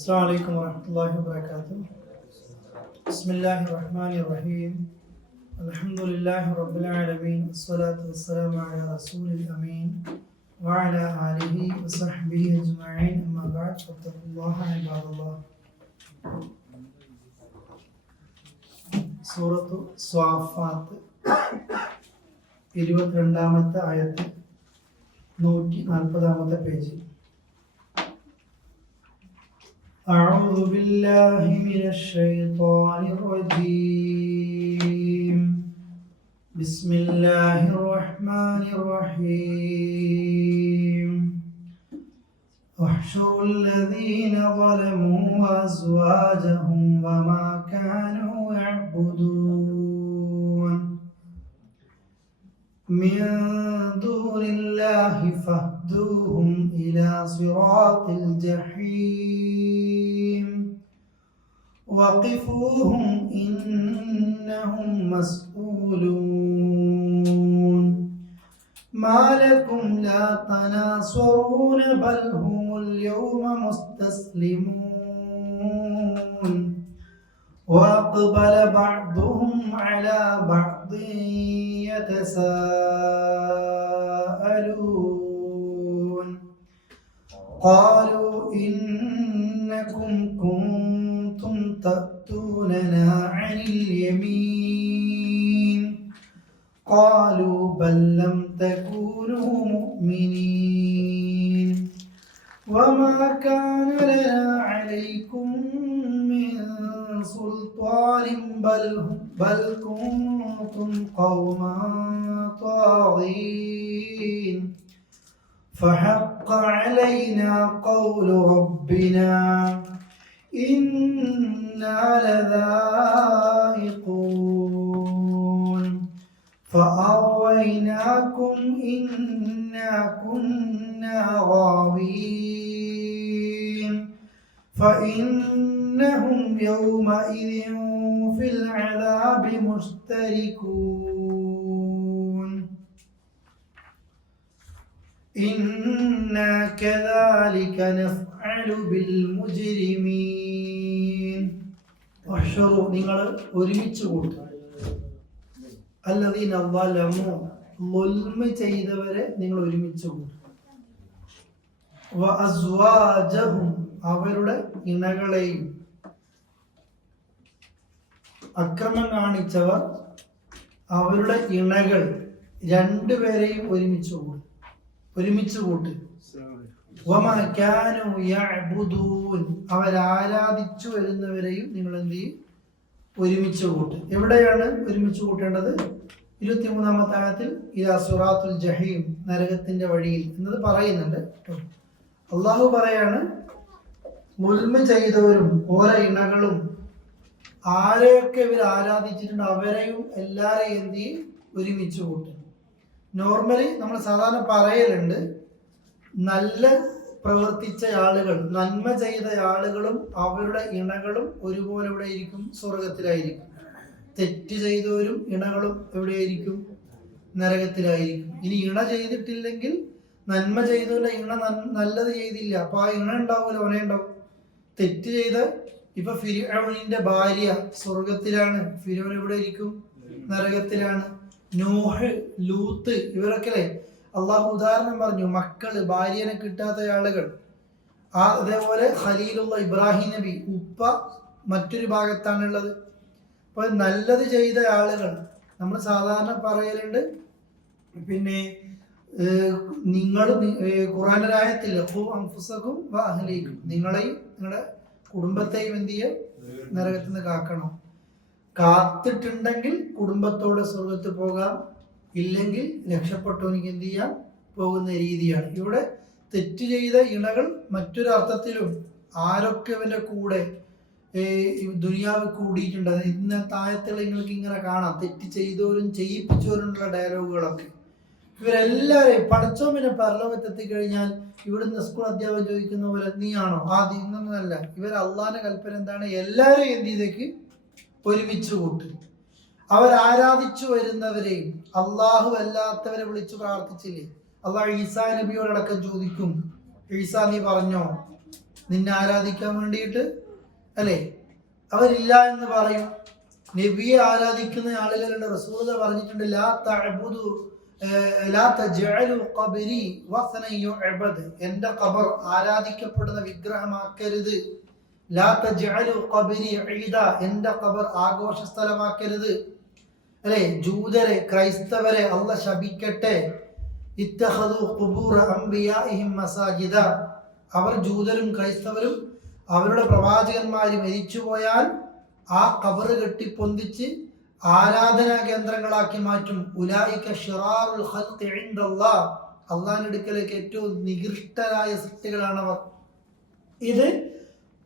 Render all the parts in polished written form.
السلام عليكم ورحمة الله وبركاته. بسم الله الرحمن الرحيم. الحمد لله رب العالمين، والصلاة والسلام على رسول الأمين وعلى آله وصحبه أجمعين. أما بعد فاتقوا الله عباد الله. സൂറത്തു സ്വാഫാത്ത് 22-ാമത്തെ ആയത്ത് 140-ാമത്തെ പേജ്. أعوذ بالله من الشيطان الرجيم. بسم الله الرحمن الرحيم. احشروا الذين ظلموا وأزواجهم وما كانوا يعبدون من دون الله فاهدوهم إلى صراط الجحيم وقفوهم إنهم مسؤولون ما لكم لا تناصرون بل هم اليوم مستسلمون وأقبل بعضهم على بعض يتساءلون قالوا إنكم كنتم تأتوننا عن اليمين قالوا بل لم تكونوا مؤمنين وما كان لنا عليكم من سلطان بل كنتم قوما طاغين فحق علينا قول ربنا إنا لذائقون فأغويناكم إنا كنا غاوين فإنهم يومئذ في العذاب مشتركون إنا كذلك نفعل بالمجرمين واحشروا നിങ്ങൾ ഒരുമിച്ച് കൂട്ടുക الذين ظلموا ظلم ചെയ്തവരെ നിങ്ങൾ ഒരുമിച്ച് കൂട്ടുക وأزواجهم അവരുടെ ഇണകളെയും അക്രമം കാണിച്ചവർ അവരുടെ ഇണകൾ രണ്ടുപേരെയും ഒരുമിച്ച് കൂട്ട് അവരാരാധിച്ചു വരുന്നവരെയും നിങ്ങൾ എന്ത് ചെയ്യും? ഒരുമിച്ച് കൂട്ട്. എവിടെയാണ് ഒരുമിച്ച് കൂട്ടേണ്ടത്? 23-ാമത്തെ ആയത്തിൽ ഇലാ സിറാത്തുൽ ജഹീം, നരകത്തിന്റെ വഴിയിൽ എന്നത് പറയുന്നുണ്ട്. അള്ളാഹു പറയാണ്, മുൽമ ചെയ്തവരും ഓരോ ഇണകളും ആരെയൊക്കെ ഇവർ ആരാധിച്ചിട്ടുണ്ട് അവരെയും എല്ലാരെയും എന്ത് ചെയ്യും? ഒരുമിച്ച് കൂട്ടും. നോർമലി നമ്മൾ സാധാരണ പറയലുണ്ട്, നല്ല പ്രവർത്തിച്ച ആളുകൾ, നന്മ ചെയ്ത ആളുകളും അവരുടെ ഇണകളും ഒരുപോലെ എവിടെയായിരിക്കും? സ്വർഗത്തിലായിരിക്കും. തെറ്റ് ചെയ്തവരും ഇണകളും എവിടെയായിരിക്കും? നരകത്തിലായിരിക്കും. ഇനി ഇണ ചെയ്തിട്ടില്ലെങ്കിൽ, നന്മ ചെയ്തവരുടെ ഇണ നല്ലത് ചെയ്തില്ല, അപ്പൊ ആ ഇണ ഉണ്ടാവൂല, ഒനേ ഉണ്ടാവും. തെറ്റ് ചെയ്ത ഇപ്പൊ ഫിർഔനിന്റെ ഭാര്യ സ്വർഗത്തിലാണ്, ഫിർഔൻ എവിടെ ഇരിക്കും? നരകത്തിലാണ്. നോഹ്, ലൂത്ത്, ഇവരൊക്കെ അള്ളാഹു ഉദാഹരണം പറഞ്ഞു, മക്കള്, ഭാര്യനെ കിട്ടാത്ത ആളുകൾ. അതേപോലെ ഖലീലുള്ള ഇബ്രാഹിം നബി, ഉപ്പ മറ്റൊരു ഭാഗത്താണുള്ളത്. അപ്പൊ നല്ലത് ചെയ്ത ആളുകൾ നമ്മൾ സാധാരണ പറയലുണ്ട്, പിന്നെ നിങ്ങൾ ഖുർആന്റെ ആയത്തിൽ നിങ്ങളെയും നിങ്ങളുടെ കുടുംബത്തെയും എന്ത് ചെയ്യും? നരകത്തിൽ നിന്ന് കാക്കണം. കാത്തിട്ടുണ്ടെങ്കിൽ കുടുംബത്തോടെ സ്വർഗത്ത് പോകാം, ഇല്ലെങ്കിൽ രക്ഷപ്പെട്ടവനിക്ക് എന്ത് ചെയ്യാം? പോകുന്ന രീതിയാണ് ഇവിടെ. തെറ്റ് ചെയ്ത ഇണകൾ മറ്റൊരു അർത്ഥത്തിലും ആരൊക്കെ അവന്റെ കൂടെ ദുനിയാവ് കൂടിയിട്ടുണ്ട്. ഇന്നത്തെ ആയത്തുകൾ നിങ്ങൾക്ക് ഇങ്ങനെ കാണാം, തെറ്റ് ചെയ്തവരും ചെയ്യിപ്പിച്ചവരുള്ള ഡയലോഗുകളൊക്കെ. ഇവരെല്ലാവരെയും പഠിച്ചോ പിന്നെ പരലോകത്തെത്തി കഴിഞ്ഞാൽ ഇവിടുന്ന് സ്കൂൾ അധ്യാപകൻ ചോദിക്കുന്ന പോലെ നീയാണോ ആദ്യം? ഇന്നൊന്നല്ല. ഇവർ അള്ളാഹിന്റെ കൽപ്പന എന്താണ്? എല്ലാവരെയും എന്ത് ചെയ്തേക്ക്? ഒരുമിച്ച് കൂട്ട്. അവർ ആരാധിച്ചു വരുന്നവരെയും അള്ളാഹു അല്ലാത്തവരെ വിളിച്ചു പ്രാർത്ഥിച്ചില്ലേ? അള്ളാഹു ഈസാ നബിയോടക്കം ചോദിക്കും, ഈസാ നീ പറഞ്ഞോ നിന്നെ ആരാധിക്കാൻ വേണ്ടിയിട്ട്, അല്ലേ? അവരില്ല എന്ന് പറയും. നബിയെ ആരാധിക്കുന്ന ആളുകളുണ്ട്. റസൂൽ പറഞ്ഞിട്ടുണ്ട്, ലാ തഅബുദു ലാ തജ്അലു ഖബരി വസനൻ യുഅബദ്, എൻ്റെ ഖബർ ആരാധിക്കപ്പെടുന്ന വിഗ്രഹമാക്കരുത്. ലാ തജ്അലു ഖബരി ഈദ, എൻ്റെ ഖബർ ആഘോഷ സ്ഥലമാക്കരുത്. അല്ലേ? ജൂതരെ, ക്രൈസ്തവരെ അല്ലാഹ് ശപിക്കട്ടെ. ഇത്തഖദു ഖുബൂറ അംബിയാഇഹിം മസാജിദ, അവർ ജൂതരും ക്രൈസ്തവരും അവരുടെ പ്രവാചകന്മാർ മരിച്ചുപോയാൽ ആ ഖബറ് കെട്ടിപ്പൊന്തിച്ച് ആരാധനാ കേന്ദ്രങ്ങളാക്കി മാറ്റും. ഉലൈക ശിറാറുൽ ഖൽഖി ഇൻദല്ലാഹ്, അല്ലാഹുവിന്റെ അടുക്കലേക്ക് ഏറ്റവും നികൃഷ്ടരായ സൃഷ്ടികളാണവർ. ഇത്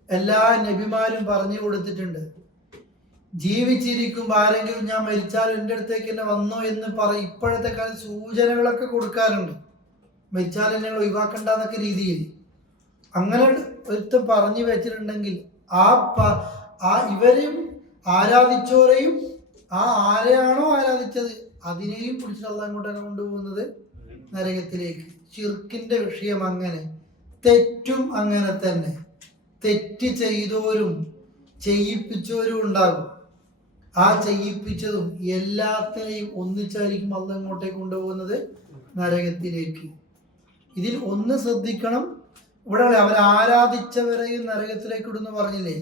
എല്ലാ നബിമാരും പറഞ്ഞു കൊടുത്തിട്ടുണ്ട്. ജീവിച്ചിരിക്കുമ്പോൾ ആരെങ്കിലും ഞാൻ മരിച്ചാലും എൻ്റെ അടുത്തേക്ക് എന്നെ വന്നോ എന്ന് പറയും. ഇപ്പോഴത്തെ കാലം സൂചനകളൊക്കെ കൊടുക്കാറുണ്ട്, മരിച്ചാൽ എന്നെ ഒഴിവാക്കണ്ടെന്നൊക്കെ രീതിയിൽ. അങ്ങനെ ഒരുത്തം പറഞ്ഞു വെച്ചിട്ടുണ്ടെങ്കിൽ ആ ഇവരെയും ആരാധിച്ചോരെയും ആ ആരെയാണോ ആരാധിച്ചത് അതിനെയും പിടിച്ചിട്ട് അള്ളാഹ് ഇങ്ങോട്ടാണ് കൊണ്ടുപോകുന്നത്, നരകത്തിലേക്ക്. ശിർക്കിന്റെ വിഷയം അങ്ങനെ, തെറ്റും അങ്ങനെ തന്നെ. തെറ്റ് ചെയ്തോരും ചെയ്യിപ്പിച്ചോരും ഉണ്ടാകും. ആ ചെയ്യിപ്പിച്ചതും എല്ലാത്തിനെയും ഒന്നിച്ചായിരിക്കും അള്ളാഹ് ഇങ്ങോട്ടേക്ക് കൊണ്ടുപോകുന്നത്, നരകത്തിലേക്ക്. ഇതിൽ ഒന്ന് ശ്രദ്ധിക്കണം. ഇവിടെ അവർ ആരാധിച്ചവരെയും നരകത്തിലേക്ക് ഇടുന്നു പറഞ്ഞില്ലേ?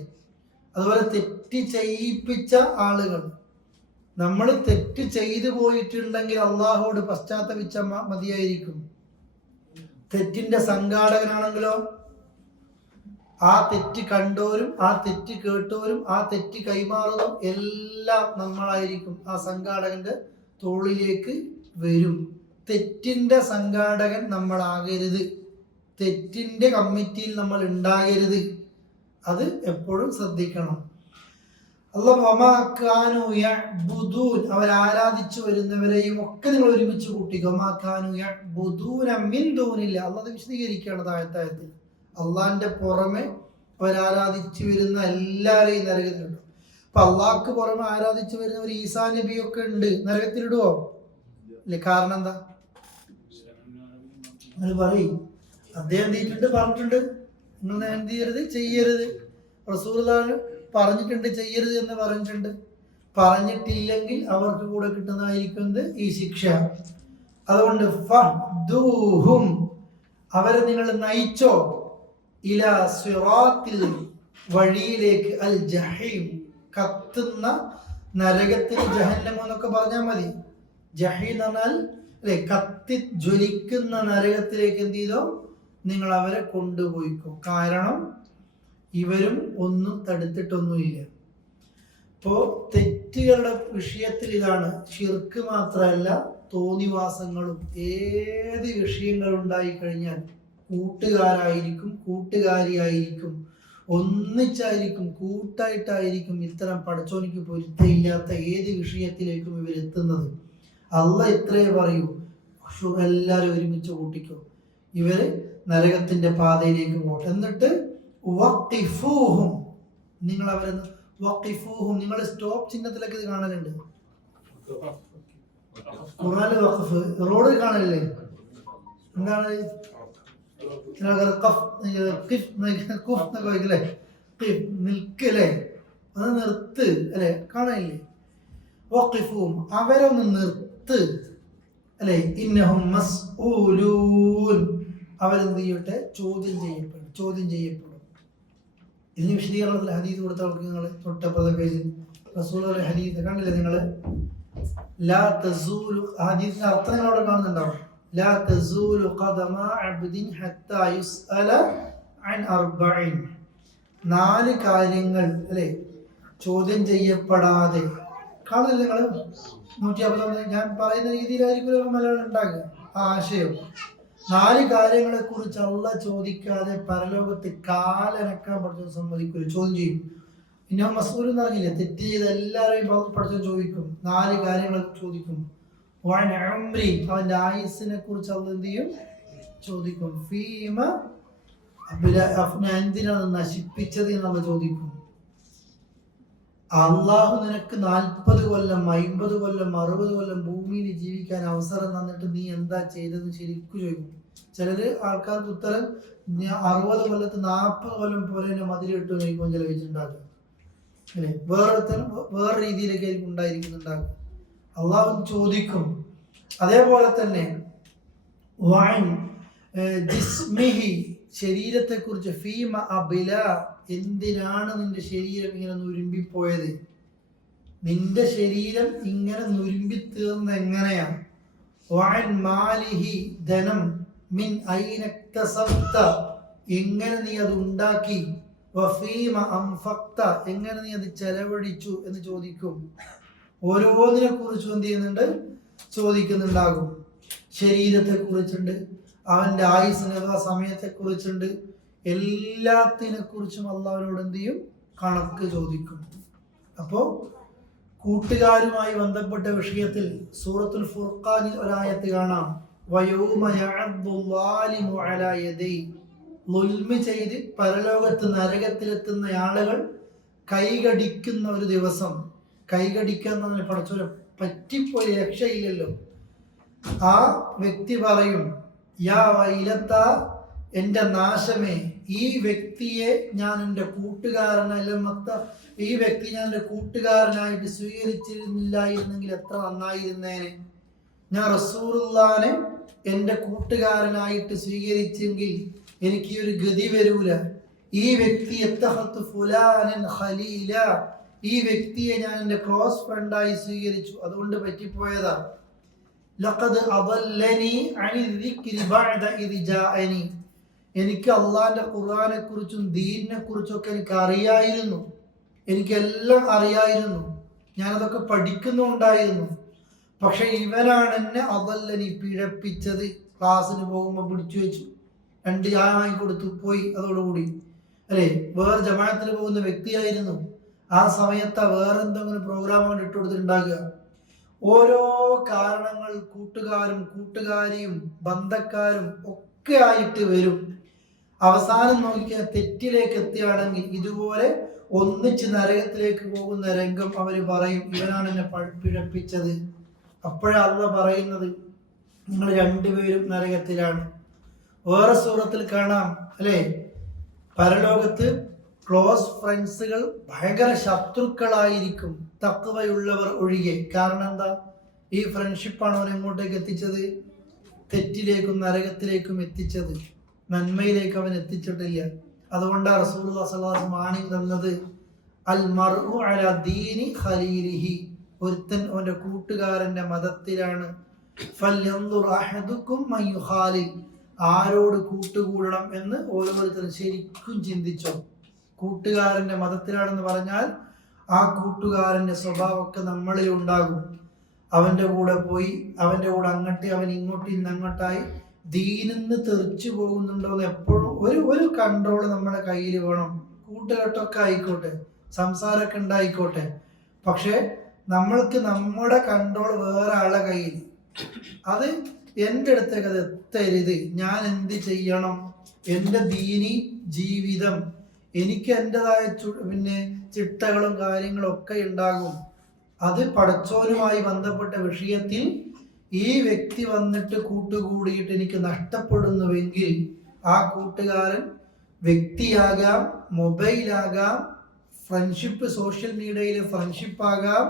അതുപോലെ തെറ്റ് ചെയ്യിപ്പിച്ച ആളുകൾ, നമ്മൾ തെറ്റ് ചെയ്തു പോയിട്ടുണ്ടെങ്കിൽ അള്ളാഹുവോട് പശ്ചാത്തപിച്ച മതിയായിരിക്കും. തെറ്റിന്റെ സംഘാടകനാണെങ്കിലോ ആ തെറ്റ് കണ്ടോരും ആ തെറ്റ് കേട്ടോരും ആ തെറ്റ് കൈമാറുന്നതും എല്ലാം നമ്മളായിരിക്കും. ആ സംഘാടകന്റെ തോളിലേക്ക് വരും. തെറ്റിന്റെ സംഘാടകൻ നമ്മളാകരുത്, തെറ്റിന്റെ കമ്മിറ്റിയിൽ നമ്മൾ ഉണ്ടാകരുത്. അത് എപ്പോഴും ശ്രദ്ധിക്കണം. അവർ ആരാധിച്ചു വരുന്നവരെയും ഒക്കെ നിങ്ങൾ ഒരുമിച്ച് കൂട്ടിക്കോ. അല്ലാഹ് വിശദീകരിക്കുകയാണ് താഴത്താഴത്തിൽ. അള്ളാന്റെ പുറമെ അവരാരാധിച്ചു വരുന്ന എല്ലാവരെയും നരകത്തിലിടും. അപ്പൊ അള്ളാഹ്ക്ക് പുറമെ ആരാധിച്ചു വരുന്നവർ ഈസാ നബിയൊക്കെ ഉണ്ട്, നരകത്തിലിടുവോ? അല്ലെ? കാരണം എന്താ? നിങ്ങൾ പറയും, അദ്ദേഹം എന്തിട്ടുണ്ട്, പറഞ്ഞിട്ടുണ്ട്, നിങ്ങൾ എന്ത് ചെയ്യരുത്, ചെയ്യരുത്. റസൂലുള്ളാഹി പറഞ്ഞിട്ടുണ്ട് ചെയ്യരുത് എന്ന് പറഞ്ഞിട്ടുണ്ട്. പറഞ്ഞിട്ടില്ലെങ്കിൽ അവർക്ക് കൂടെ കിട്ടുന്നതായിരിക്കുന്നത് ഈ ശിക്ഷ. അതുകൊണ്ട് ഫഹ്ദൂഹും, അവരെ നിങ്ങൾ നയിച്ചോ, ഇലാ സിറാത്തിൽ, വഴിയിലേക്ക്, അൽ ജഹീം, കത്തുന്ന നരകത്തിന്. ജഹന്നം എന്നൊക്കെ പറഞ്ഞാൽ മതി. ജഹീം എന്ന് പറഞ്ഞാൽ അല്ലെ, കത്തി ജ്വലിക്കുന്ന നരകത്തിലേക്ക് എന്ത് ചെയ്തോ, നിങ്ങൾ അവരെ കൊണ്ടുപോയിക്കോ. കാരണം ഇവരും ഒന്നും തടുത്തിട്ടൊന്നുമില്ല. ഇപ്പോ തെറ്റുകളുടെ വിഷയത്തിൽ ഇതാണ്. ശിർക്ക് മാത്രമല്ല, തോന്നിവാസങ്ങളും ഏത് വിഷയങ്ങൾ ഉണ്ടായി കഴിഞ്ഞാൽ കൂട്ടുകാരായിരിക്കും, കൂട്ടുകാരിയായിരിക്കും, ഒന്നിച്ചായിരിക്കും, കൂട്ടായിട്ടായിരിക്കും ഇത്തരം പടച്ചോനിക്ക് പൊരുത്തയില്ലാത്ത ഏത് വിഷയത്തിലേക്കും ഇവരെത്തുന്നത്. അള്ളാഹ് ഇത്രേ പറയൂ, എല്ലാവരും ഒരുമിച്ച് കൂട്ടിക്കോ, ഇവര് നരകത്തിന്റെ പാതയിലേക്ക് പോട്ടെ. എന്നിട്ട് വഖിഫൂഹും, നിങ്ങൾ അവരെ വഖിഫൂഹും, നിങ്ങൾ സ്റ്റോപ്പ് ചിഹ്നത്തിലൊക്കെ ഇത് കാണലുണ്ട്. ഖുർആനിൽ വഖഫ് റോഡ് കാണലില്ലേ? എന്താണ്? നിൽക്കല്ലേ, അത് നിർത്ത് അല്ലെ, കാണാനില്ലേ? വഖിഫൂഹും, അവരൊന്ന് നിർത്ത് അല്ലെ. ഇന്നഹും മസ്ഊലൂൻ, അവരെന്ത് ചെയ്യട്ടെ, ചോദ്യം ചെയ്യപ്പെടും. ഇതിന് വിശദീകരണത്തിൽ ഹദീസ് കൊടുത്തവർക്ക് നിങ്ങൾ തൊട്ടപ്പുറത്തെ പേജിൽ റസൂലുള്ളാഹിയുടെ ഹദീസ് കണ്ടില്ലേ നിങ്ങൾ? ലാ തസൂലു, ഹദീസിന്റെ അർത്ഥം നിങ്ങൾ അവിടെ കാണുന്നുണ്ടാവും. ലാ തസൂലു ഖദമ അബ്ദിൻ ഹത്താ യുസ്അല അൻ അർബഇൻ, 4 കാര്യങ്ങൾ അല്ലെ ചോദ്യം ചെയ്യപ്പെടാതെ. കാണുന്നില്ല നിങ്ങൾ? 150. ഞാൻ പറയുന്ന രീതിയിലായിരിക്കും മലയാളം ഉണ്ടാകുക ആ ആശയം. 4 കാര്യങ്ങളെ കുറിച്ച് അള്ളാഹ് ചോദിക്കാതെ പരലോകത്ത് കാലനക്കാൻ പഠിച്ചോ സമ്മതിക്കൂല, ചോദ്യം ചെയ്യും. പിന്നെ മസ്ഊൽ എന്ന് പറഞ്ഞില്ലേ, തെറ്റ് ചെയ്ത് എല്ലാവരെയും പഠിച്ചോ ചോദിക്കും. 4 കാര്യങ്ങളെ ചോദിക്കും. അവന്റെ ആയുസ്സിനെ കുറിച്ച് അള്ളാഹ് എന്ത് ചെയ്യും? ചോദിക്കും. ഫീമ, എന്തിനാണ് നശിപ്പിച്ചത് എന്നുള്ള ചോദിക്കും. അള്ളാഹു നിനക്ക് 40 കൊല്ലം 50 കൊല്ലം 60 കൊല്ലം ഭൂമിയിൽ ജീവിക്കാൻ അവസരം തന്നിട്ട് നീ എന്താ ചെയ്തതെന്ന് ശരിക്കും ചോദിക്കും. ചിലര് ആൾക്കാർക്ക് ഉത്തരം 60 കൊല്ലത്ത് 40 കൊല്ലം പോലെ തന്നെ മതിൽ കിട്ടുമെന്നായിരിക്കും ചിലവിച്ചിട്ടുണ്ടാകുക അല്ലെ. വേറെ രീതിയിലൊക്കെ ആയിരിക്കും ഉണ്ടായിരിക്കുന്നുണ്ടാകുക. അള്ളാഹു ചോദിക്കും. അതേപോലെ തന്നെ ശരീരത്തെ കുറിച്ച് ഫീമ അബില, എന്തിനാണ് നിന്റെ ശരീരം ഇങ്ങനെ നുരുമ്പിപ്പോയത്? നിന്റെ ശരീരം ഇങ്ങനെ നുരുമ്പി തീർന്ന എങ്ങനെയാണ്? മാലിഹി, ധനം, മിൻ ഐനക്തസബ്ത, എങ്ങനെ നീ അത് ഉണ്ടാക്കി? വഫീമ അംഫക്ത, എങ്ങനെ നീ അത് ചെലവഴിച്ചു എന്ന് ചോദിക്കും. ഓരോന്നിനെ കുറിച്ചും എന്ത് ചെയ്യുന്നുണ്ട്? ചോദിക്കുന്നുണ്ടാകും. ശരീരത്തെ കുറിച്ചുണ്ട്, അവന്റെ ആയുസിന് അഥവാ സമയത്തെ കുറിച്ചുണ്ട്, എല്ലാത്തിനെ കുറിച്ചും അള്ളാഹുവിനോട് എന്ത് ചെയ്യും? കണക്ക് ചോദിക്കും. അപ്പോ കൂട്ടുകാരുമായി ബന്ധപ്പെട്ട വിഷയത്തിൽ സൂറത്തുൽ ഫുർഖാനിൽ ഒരായത്ത് കാണാം. വയൗമ യഅദ്ദു ളാലിമു അലാ യദൈ, ളുൽമ് ചെയ്ത് പരലോകത്ത് നരകത്തിലെത്തുന്ന ആളുകൾ കൈകടിക്കുന്ന ഒരു ദിവസം. കൈകടിക്കുക എന്ന് പറഞ്ഞാൽ പഠിച്ചോലെ പറ്റിപ്പോയി രക്ഷയില്ലല്ലോ. ആ വ്യക്തി പറയും, യാ വൈലത്ത, എന്റെ നാശമേ, ഈ വ്യക്തിയെ ഞാൻ എൻ്റെ ഈ വ്യക്തി ഞാൻ എൻ്റെ കൂട്ടുകാരനായിട്ട് സ്വീകരിച്ചിരുന്നില്ലായിരുന്നെങ്കിൽ എത്ര നന്നായിരുന്നേനെ. ഞാൻ റസൂലുള്ളാഹിനെ എൻ്റെ കൂട്ടുകാരനായിട്ട് സ്വീകരിച്ചെങ്കിൽ എനിക്ക് ഈ ഒരു ഗതി വരൂല. ഈ വ്യക്തി ഇത്തഖത്തു ഫുലാനൻ ഖലീല, ഈ വ്യക്തിയെ ഞാൻ എൻ്റെ ക്ലോസ് ഫ്രണ്ടായി സ്വീകരിച്ചു, അതുകൊണ്ട് പറ്റിപ്പോയതാ. ലഖദ് അദല്ലനി അനി ദിക്രി ബഅദ ഇദ് ജാഅനി, എനിക്ക് അള്ളാഹിന്റെ ഖുർആനെ കുറിച്ചും ദീനിനെ കുറിച്ചും ഒക്കെ എനിക്ക് അറിയായിരുന്നു, എനിക്കെല്ലാം അറിയായിരുന്നു, ഞാനതൊക്കെ പഠിക്കുന്നുണ്ടായിരുന്നു. പക്ഷെ ഇവനാണ് എന്നെ അദല്ലനി, പിഴപ്പിച്ചത്. ക്ലാസ്സിന് പോകുമ്പോൾ പിടിച്ചു വെച്ചു, 2 ചായ വാങ്ങിക്കൊടുത്തു, പോയി, അതോടുകൂടി അല്ലേ. വേറെ ജമാഅത്തിന് പോകുന്ന വ്യക്തിയായിരുന്നു. ആ സമയത്ത് വേറെ എന്തെങ്കിലും പ്രോഗ്രാമുകൾ ഇട്ട് കൊടുത്തിട്ടുണ്ടാകുക. ഓരോ കാരണങ്ങൾ കൂട്ടുകാരും കൂട്ടുകാരിയും ബന്ധക്കാരും ഒക്കെ ആയിട്ട് വരും. അവസാനം നോക്കിയാൽ തെറ്റിലേക്ക് എത്തിയാണെങ്കിൽ ഇതുപോലെ ഒന്നിച്ച് നരകത്തിലേക്ക് പോകുന്ന രംഗം അവർ പറയും, ഇവനാണ് എന്നെ പിഴപ്പിച്ചത്. അപ്പോഴാണ് അള്ളാഹ് പറയുന്നത്, നിങ്ങൾ രണ്ടുപേരും നരകത്തിലാണ്. വേറെ സൂറത്തിൽ കാണാം അല്ലേ, പരലോകത്ത് ക്ലോസ് ഫ്രണ്ട്സുകൾ ഭയങ്കര ശത്രുക്കളായിരിക്കും, തഖ്വയുള്ളവർ ഒഴികെ. കാരണം എന്താ? ഈ ഫ്രണ്ട്ഷിപ്പാണ് അവൻ എങ്ങോട്ടേക്ക് എത്തിച്ചത്? തെറ്റിലേക്കും നരകത്തിലേക്കും എത്തിച്ചത്, നന്മയിലേക്ക് അവൻ എത്തിച്ചിട്ടില്ല. അതുകൊണ്ടാണ് റസൂലുള്ളാഹി സ്വല്ലല്ലാഹു അലൈഹി വസല്ലം വാണി തന്നത്, അൽ മർഉ അലാ ദീനി ഖലീലിഹി, ഒരുത്തൻ അവന്റെ കൂട്ടുകാരന്റെ മതത്തിലാണ്. ഫൽയൻദുർ അഹദുക്കും മൻ യുഖാലിൽ, ആരോട് കൂട്ടുകൂടണം എന്ന് ഓരോരുത്തരും ശരിക്കും ചിന്തിച്ചോ. കൂട്ടുകാരന്റെ മതത്തിലാണെന്ന് പറഞ്ഞാൽ ആ കൂട്ടുകാരന്റെ സ്വഭാവമൊക്കെ നമ്മളിൽ ഉണ്ടാകും. അവന്റെ കൂടെ പോയി, അവന്റെ കൂടെ അങ്ങോട്ട്, അവൻ ഇങ്ങോട്ട്, ഇന്ന് അങ്ങോട്ടായി ദീനിന്ന് തെറിച്ചു പോകുന്നുണ്ടോന്ന് എപ്പോഴും ഒരു കൺട്രോൾ നമ്മുടെ കയ്യിൽ വേണം. കൂട്ടുകെട്ടൊക്കെ ആയിക്കോട്ടെ, സംസാരമൊക്കെ ഉണ്ടായിക്കോട്ടെ, പക്ഷെ നമ്മൾക്ക് നമ്മുടെ കൺട്രോൾ വേറെ ആളെ കയ്യിൽ. അത് എൻ്റെ അടുത്തേക്ക് അത് എത്തരുത്. ഞാൻ എന്ത് ചെയ്യണം? എൻ്റെ ദീനി ജീവിതം, എനിക്ക് എൻ്റെതായ ചിട്ടകളും കാര്യങ്ങളും ഒക്കെ ഉണ്ടാകും. അത് പടച്ചോനുമായി ബന്ധപ്പെട്ട വിഷയത്തിൽ ഈ വ്യക്തി വന്നിട്ട് കൂട്ടുകൂടിയിട്ട് എനിക്ക് നഷ്ടപ്പെടുന്നുവെങ്കിൽ ആ കൂട്ടുകാരൻ വ്യക്തിയാകാം, മൊബൈലാകാം, ഫ്രണ്ട്ഷിപ്പ് സോഷ്യൽ മീഡിയയിലെ ഫ്രണ്ട്ഷിപ്പ് ആകാം,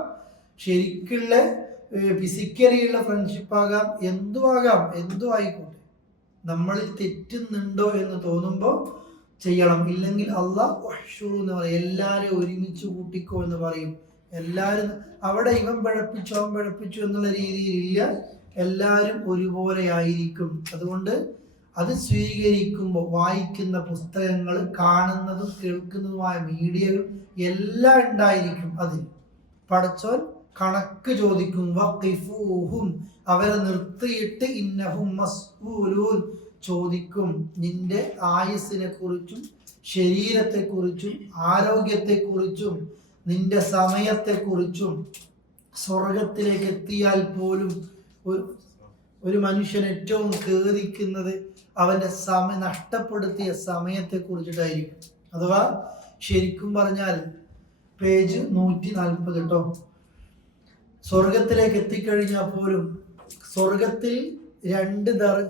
ശരിക്കുള്ള ഫിസിക്കലിയുള്ള ഫ്രണ്ട്ഷിപ്പ് ആകാം, എന്തും ആയിക്കോട്ടെ. നമ്മളിൽ തെറ്റുന്നുണ്ടോ എന്ന് തോന്നുമ്പോൾ ചെയ്യണം. ഇല്ലെങ്കിൽ അള്ളാഹ് വഹ്ശുറു എന്ന് പറയും, എല്ലാവരും ഒരുമിച്ച് കൂട്ടിക്കോ എന്ന് പറയും. എല്ലാവരും അവിടെ ഇവൻ പിഴപ്പിച്ചു അവൻ പിഴപ്പിച്ചു എന്നുള്ള രീതിയിലില്ല, എല്ലാവരും ഒരുപോലെ ആയിരിക്കും. അതുകൊണ്ട് അത് സ്വീകരിക്കുമ്പോൾ വായിക്കുന്ന പുസ്തകങ്ങൾ, കാണുന്നതും കേൾക്കുന്നതുമായ മീഡിയകൾ എല്ലാം ഉണ്ടായിരിക്കും. അതിൽ പടച്ചോൻ കണക്ക് ചോദിക്കും. വഖിഫൂഹും, അവരെ നിർത്തിയിട്ട് ഇന്നഹും മസ്ഊലൂൻ, ചോദിക്കും. നിന്റെ ആയുസ്സിനെ കുറിച്ചും ശരീരത്തെക്കുറിച്ചും ആരോഗ്യത്തെക്കുറിച്ചും നിന്റെ സമയത്തെക്കുറിച്ചും. സ്വർഗത്തിലേക്ക് എത്തിയാൽ പോലും ഒരു മനുഷ്യൻ ഏറ്റവും ഖേദിക്കുന്നത് അവന്റെ നഷ്ടപ്പെടുത്തിയ സമയത്തെ കുറിച്ചിട്ടായിരിക്കും. അഥവാ ശരിക്കും പറഞ്ഞാൽ പേജ് 140 കേട്ടോ. സ്വർഗത്തിലേക്ക് എത്തിക്കഴിഞ്ഞാൽ പോലും സ്വർഗത്തിൽ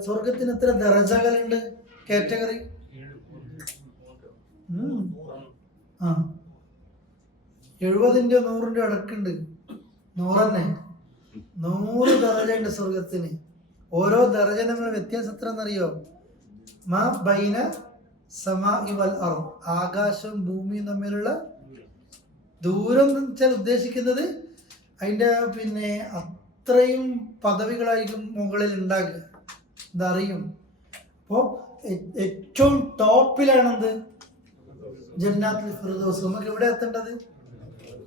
സ്വർഗത്തിന് എത്ര ദറജകളുണ്ട്, കാറ്റഗറി? ആ 70ന്റെ 100ന്റെ അടക്കുണ്ട്. 100 തന്നെ, 100 ദറജയുണ്ട് സ്വർഗത്തിന്. ഓരോ ദറജ നമ്മൾ വ്യത്യാസം എത്ര എന്നറിയോ? മാ ബൈന സമാഇ വൽ അർദ്, ആകാശവും ഭൂമിയും തമ്മിലുള്ള ദൂരം എന്ന് വെച്ചാൽ ഉദ്ദേശിക്കുന്നത് അതിന്റെ അത്രയും പദവികളായിരിക്കും മുകളിൽ ഉണ്ടാകുക, ഇതറിയും. അപ്പോൾ ഏറ്റവും ടോപ്പിലാണെന്ത്? ജന്നാത്തുൽ ഫിർദൗസ്. നമുക്ക് ഇവിടെ എത്തേണ്ടത്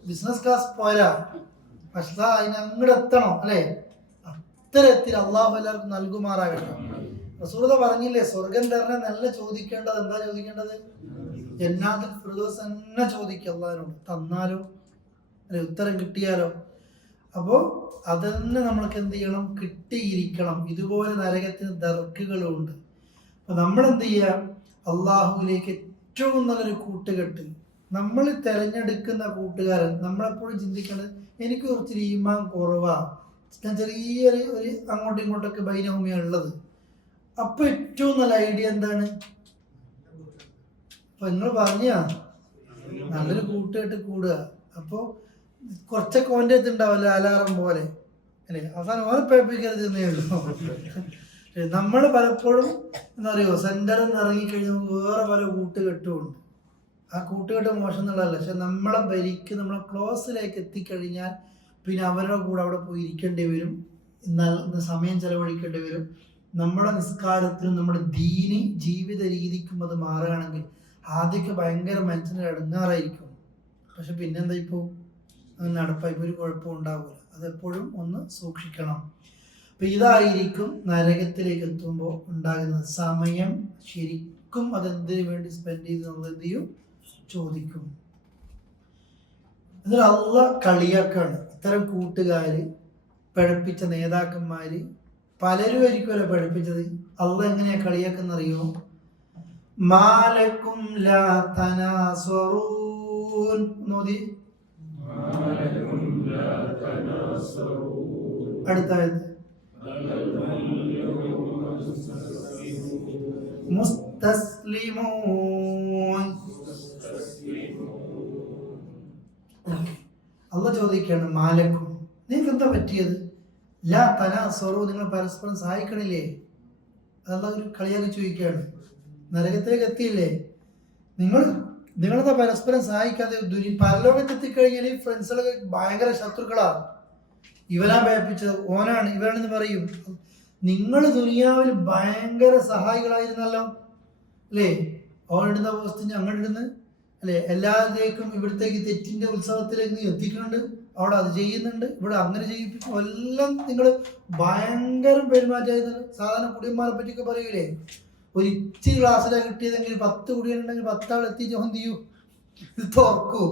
ബിസിനസ് ക്ലാസ് പോരാ, പക്ഷെ അതിന് അങ്ങോട്ട് എത്തണം അല്ലേ? അത്തരത്തിൽ അള്ളാഹു എല്ലാവർക്കും നൽകുമാറാകട്ടെ. റസൂൽ പറഞ്ഞില്ലേ, സ്വർഗം തരണ നല്ല ചോദിക്കേണ്ടത് എന്താ ചോദിക്കേണ്ടത്? ജന്നാത്തുൽ ഫിർദൗസ് തന്നെ ചോദിക്കുക അള്ളാഹിനോട്. തന്നാലോ അല്ലെ, ഉത്തരം കിട്ടിയാലോ? അപ്പോൾ അതന്നെ നമ്മൾക്ക് എന്ത് ചെയ്യണം? കിട്ടിയിരിക്കണം. ഇതുപോലെ നരകത്തിന് ദർക്കുകളുണ്ട്. അപ്പൊ നമ്മൾ എന്ത് ചെയ്യുക? അള്ളാഹുവിലേക്ക് ഏറ്റവും നല്ലൊരു കൂട്ടുകെട്ട് നമ്മൾ തിരഞ്ഞെടുക്കുന്ന കൂട്ടുകാരൻ. നമ്മളെപ്പോഴും ചിന്തിക്കേണ്ടത് എനിക്ക് കുറച്ച് ഈമാൻ കുറവാ, ഞാൻ ചെറിയൊരു അങ്ങോട്ടും ഇങ്ങോട്ടൊക്കെ ബൈനഭൂമിയാണ് ഉള്ളത്. അപ്പൊ ഏറ്റവും നല്ല ഐഡിയ എന്താണ്? അപ്പൊ നിങ്ങൾ പറഞ്ഞ നല്ലൊരു കൂട്ടുകെട്ട് കൂടുക. അപ്പോൾ കുറച്ചൊക്കെ ഓൻ്റെ അടുത്ത് ഉണ്ടാവില്ല, അലാറം പോലെ അല്ലേ? അവസാനം ഓനെ പേപ്പിക്കരുത് എന്നേ ഉള്ളൂ. നമ്മൾ പലപ്പോഴും എന്താ പറയുക, സെന്ററിൽ നിന്ന് ഇറങ്ങിക്കഴിഞ്ഞാൽ വേറെ പല കൂട്ടുകെട്ടുമുണ്ട്. ആ കൂട്ടുകെട്ട് മോശം എന്നുള്ളതല്ല, പക്ഷെ നമ്മളെ നമ്മളെ ക്ലോസിലേക്ക് എത്തിക്കഴിഞ്ഞാൽ പിന്നെ അവരുടെ കൂടെ അവിടെ പോയി ഇരിക്കേണ്ടി വരും, സമയം ചെലവഴിക്കേണ്ടി വരും. നമ്മുടെ നിസ്കാരത്തിനും നമ്മുടെ ദീനി ജീവിത രീതിക്കും അത് മാറുകയാണെങ്കിൽ ആദ്യമൊക്കെ ഭയങ്കര മനസ്സിന് ഇടങ്ങാറായിരിക്കും. പക്ഷെ പിന്നെന്താ ഇപ്പോൾ നടപ്പായി ഒരു കുഴപ്പവും ഉണ്ടാവില്ല. അതെപ്പോഴും ഒന്ന് സൂക്ഷിക്കണം. അപ്പൊ ഇതായിരിക്കും നരകത്തിലേക്ക് എത്തുമ്പോൾ ഉണ്ടാകുന്നത്. സമയം ശരിക്കും അതെന്തിനു വേണ്ടി സ്പെൻഡ് ചെയ്തെന്നുള്ളത് എന്ത് ചെയ്യും? ചോദിക്കും. എന്നിട്ട് അള്ളാഹ് കളിയാക്കാണ്. ഇത്തരം കൂട്ടുകാര്, പഴപ്പിച്ച നേതാക്കന്മാര് പലരും ആയിരിക്കുമല്ലോ പഴപ്പിച്ചത്. അള്ളാഹ് എങ്ങനെയാ കളിയാക്കുന്നറിയോ? മാലക്കും ലാ തനാസറൂൻ നോദി. അടുത്തായത് മുസ്തസ്ലിമൂൻ. അള്ളാഹ് ചോദിക്കുകയാണ്, മാലക്കും നിങ്ങൾക്ക് എന്താ പറ്റിയത്? ലാ തനാസറൂ, നിങ്ങൾ പരസ്പരം സഹായിക്കണില്ലേ? അതല്ല ഒരു കളിയാക്കി ചോദിക്കുകയാണ്. നരകത്തിലേക്ക് എത്തിയില്ലേ നിങ്ങളെന്താ പരസ്പരം സഹായിക്കാതെ? പരലോകത്ത് എത്തിക്കഴിഞ്ഞാൽ ഫ്രണ്ട്സുകളൊക്കെ ഭയങ്കര ശത്രുക്കളാണ്. ഇവനാ വ്യാപിച്ചത്, ഓനാണ്, ഇവനാണെന്ന് പറയും. നിങ്ങൾ ദുനിയാവിൽ ഭയങ്കര സഹായികളായിരുന്നല്ലോ അല്ലേ? ഓണിടുന്ന പോസ്റ്റിന് അങ്ങോട്ടിടുന്ന് അല്ലേ? എല്ലാത്തിലേക്കും ഇവിടത്തേക്ക് തെറ്റിന്റെ ഉത്സവത്തിലേക്ക് നീ എത്തിക്കുന്നുണ്ട്, അവിടെ അത് ചെയ്യുന്നുണ്ട്, ഇവിടെ അങ്ങനെ ചെയ്യിപ്പിക്കും, എല്ലാം നിങ്ങൾ ഭയങ്കര പെരുമാറ്റമായിരുന്നല്ലോ. സാധാരണ കുടിയന്മാരെ പറ്റിയൊക്കെ പറയൂലേ, ഒരു ഇച്ചിരി ക്ലാസ്സിലാണ് കിട്ടിയതെങ്കിൽ 10 കുടിയനുണ്ടെങ്കിൽ 10 ആൾ എത്തിയിട്ട് എന്ത് ചെയ്യൂ? ഇത് തുറക്കൂ.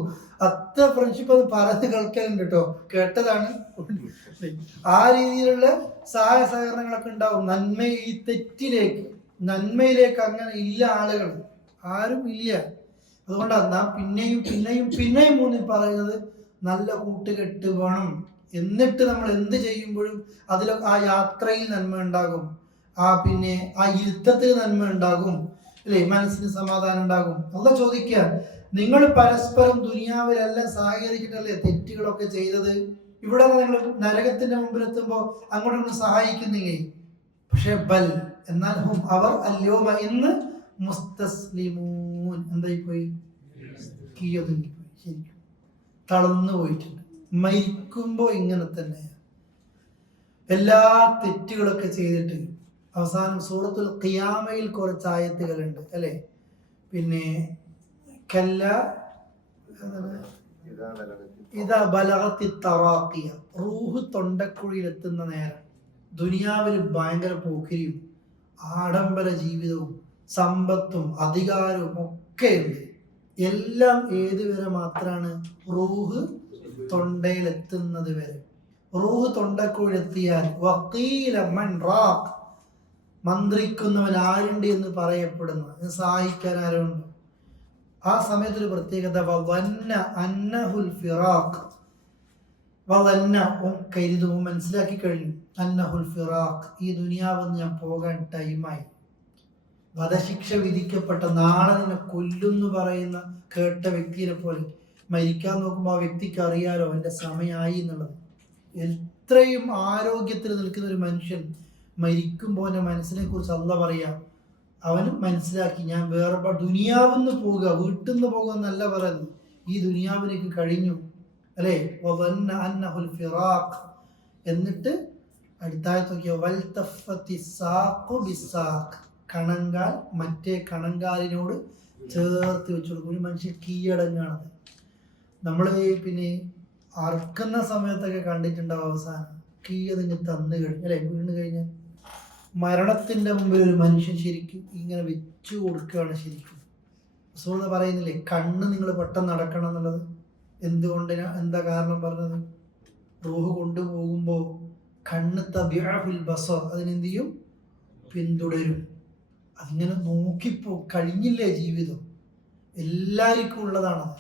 അത്ര ഫ്രണ്ട്ഷിപ്പ് അത് പറഞ്ഞ് കളിക്കലുണ്ട് കേട്ടോ, കേട്ടതാണ്. ആ രീതിയിലുള്ള സഹായ സഹകരണങ്ങളൊക്കെ ഉണ്ടാവും. ഈ തെറ്റിലേക്ക് നന്മയിലേക്ക് അങ്ങനെ ഇല്ല ആളുകൾ, ആരും ഇല്ല. അതുകൊണ്ടാണ് നാം പിന്നെയും പിന്നെയും പിന്നെയും മൂന്നിൽ പറയുന്നത് നല്ല കൂട്ടുകെട്ട് വേണം. എന്നിട്ട് നമ്മൾ എന്ത് ചെയ്യുമ്പോഴും അതിലൊക്കെ ആ യാത്രയിൽ നന്മ ഉണ്ടാകും, ആ ഇരുത്തത്തിൽ നന്മ ഉണ്ടാകും അല്ലേ? മനസ്സിന് സമാധാനം ഉണ്ടാകും. അള്ളാഹ് ചോദിക്കുക, നിങ്ങൾ പരസ്പരം ദുനിയാവിലെല്ലാം സഹകരിച്ചിട്ടല്ലേ തെറ്റുകളൊക്കെ ചെയ്തത്? ഇവിടെ നിങ്ങൾ നരകത്തിന്റെ മുമ്പിലെത്തുമ്പോൾ അങ്ങോട്ടൊന്നും സഹായിക്കുന്നില്ലേ? പക്ഷെ ബൽ എന്നാൽ അവർ അല്യോമ ഇന്ന് മുസ്തസ്ലിമൂൻ. എന്തായിപ്പോയി? കീയൊതുങ്ങിപ്പോയി, ശരിക്കും തളർന്നു പോയിട്ടുണ്ട്. മരിക്കുമ്പോ ഇങ്ങനെ തന്നെ എല്ലാ തെറ്റുകളൊക്കെ ചെയ്തിട്ട് അവസാനം സൂറത്തുൽ ഖിയാമയിൽ കുറച്ച് ആയത്തുകളുണ്ട് അല്ലേ? കല്ല ഇതാ ബലഗത്തി തറാഖിയ, റൂഹ് തൊണ്ടക്കുഴിയിലെത്തുന്ന നേരം. ദുനിയാവിൽ ഭയങ്കര പോക്കിരിയും ആഡംബര ജീവിതവും സമ്പത്തും അധികാരവും ഒക്കെ ഉണ്ട്. എല്ലാം ഏതുവരെ മാത്രമാണ്? റൂഹ് തൊണ്ടയിലെത്തുന്നത് വരെ. റൂഹ് തൊണ്ടക്കുഴിലെത്തിയാൽ വഖീല മൻ റാഖ്, മന്ത്രിക്കുന്നവൻ ആരുണ്ട് എന്ന് പറയപ്പെടുന്നു. സഹായിക്കാൻ ആരുണ്ട്? ആ സമയത്തൊരു പ്രത്യേകത, അന്നഹുൽ ഫിറാഖ്, വദന്ന കരുതും മനസ്സിലാക്കി കഴിഞ്ഞു അന്നഹുൽ ഫിറാഖ് ഈ ദുനിയാവെന്ന് ഞാൻ പോകാൻ ടൈമായി. വധശിക്ഷ വിധിക്കപ്പെട്ട നാളെ നിന്നെ കൊല്ലുന്നു പറയുന്ന കേട്ട വ്യക്തിയെ പോലെ മരിക്കാൻ നോക്കുമ്പോൾ ആ വ്യക്തിക്ക് അറിയാലോ എൻ്റെ സമയമായി എന്നുള്ളത്. എത്രയും ആരോഗ്യത്തിൽ നിൽക്കുന്ന ഒരു മനുഷ്യൻ മരിക്കുമ്പോൾ എൻ്റെ മനസ്സിനെ കുറിച്ച് അല്ല പറയാം, അവന് മനസ്സിലാക്കി ഞാൻ വേറെ ദുനിയാവെന്ന് പോകുക, വീട്ടിൽ നിന്ന് പോകുക എന്നല്ല പറയുന്നത്, ഈ ദുനിയാവിലേക്ക് കഴിഞ്ഞു അല്ലേ. അന്നഹുൽ ഫിറാഖ് എന്നിട്ട് അടുത്തായത് നോക്കിയോ വൽതഫത്തി സാഖു ബിസാഖ് കണങ്കാൽ മറ്റേ കണങ്കാലിനോട് ചേർത്ത് വെച്ചു കൊടുക്കും. ഒരു മനുഷ്യൻ കീഴടങ്ങാണത്. നമ്മൾ പിന്നെ അറക്കുന്ന സമയത്തൊക്കെ കണ്ടിട്ടുണ്ടാവും അവസാനം കീ അതിന് തന്നു കഴിഞ്ഞു അല്ലെ, വീണ് കഴിഞ്ഞാൽ മരണത്തിന്റെ മുമ്പിൽ ഒരു മനുഷ്യൻ ശരിക്കും ഇങ്ങനെ വെച്ചു കൊടുക്കുകയാണ്. ശരിക്കും റസൂൽ പറയുന്നില്ലേ കണ്ണ് നിങ്ങൾ പെട്ടെന്ന് നടക്കണം എന്നുള്ളത്. എന്തുകൊണ്ടിനാ, എന്താ കാരണം പറഞ്ഞത്? റൂഹ് കൊണ്ടുപോകുമ്പോൾ കണ്ണ് തബിഅഹുൽ ബസർ അതിനെന്ത് ചെയ്യും, പിന്തുടരും. അതിങ്ങനെ നോക്കിപ്പോ കഴിഞ്ഞില്ലേ ജീവിതം, എല്ലാവർക്കും ഉള്ളതാണത്.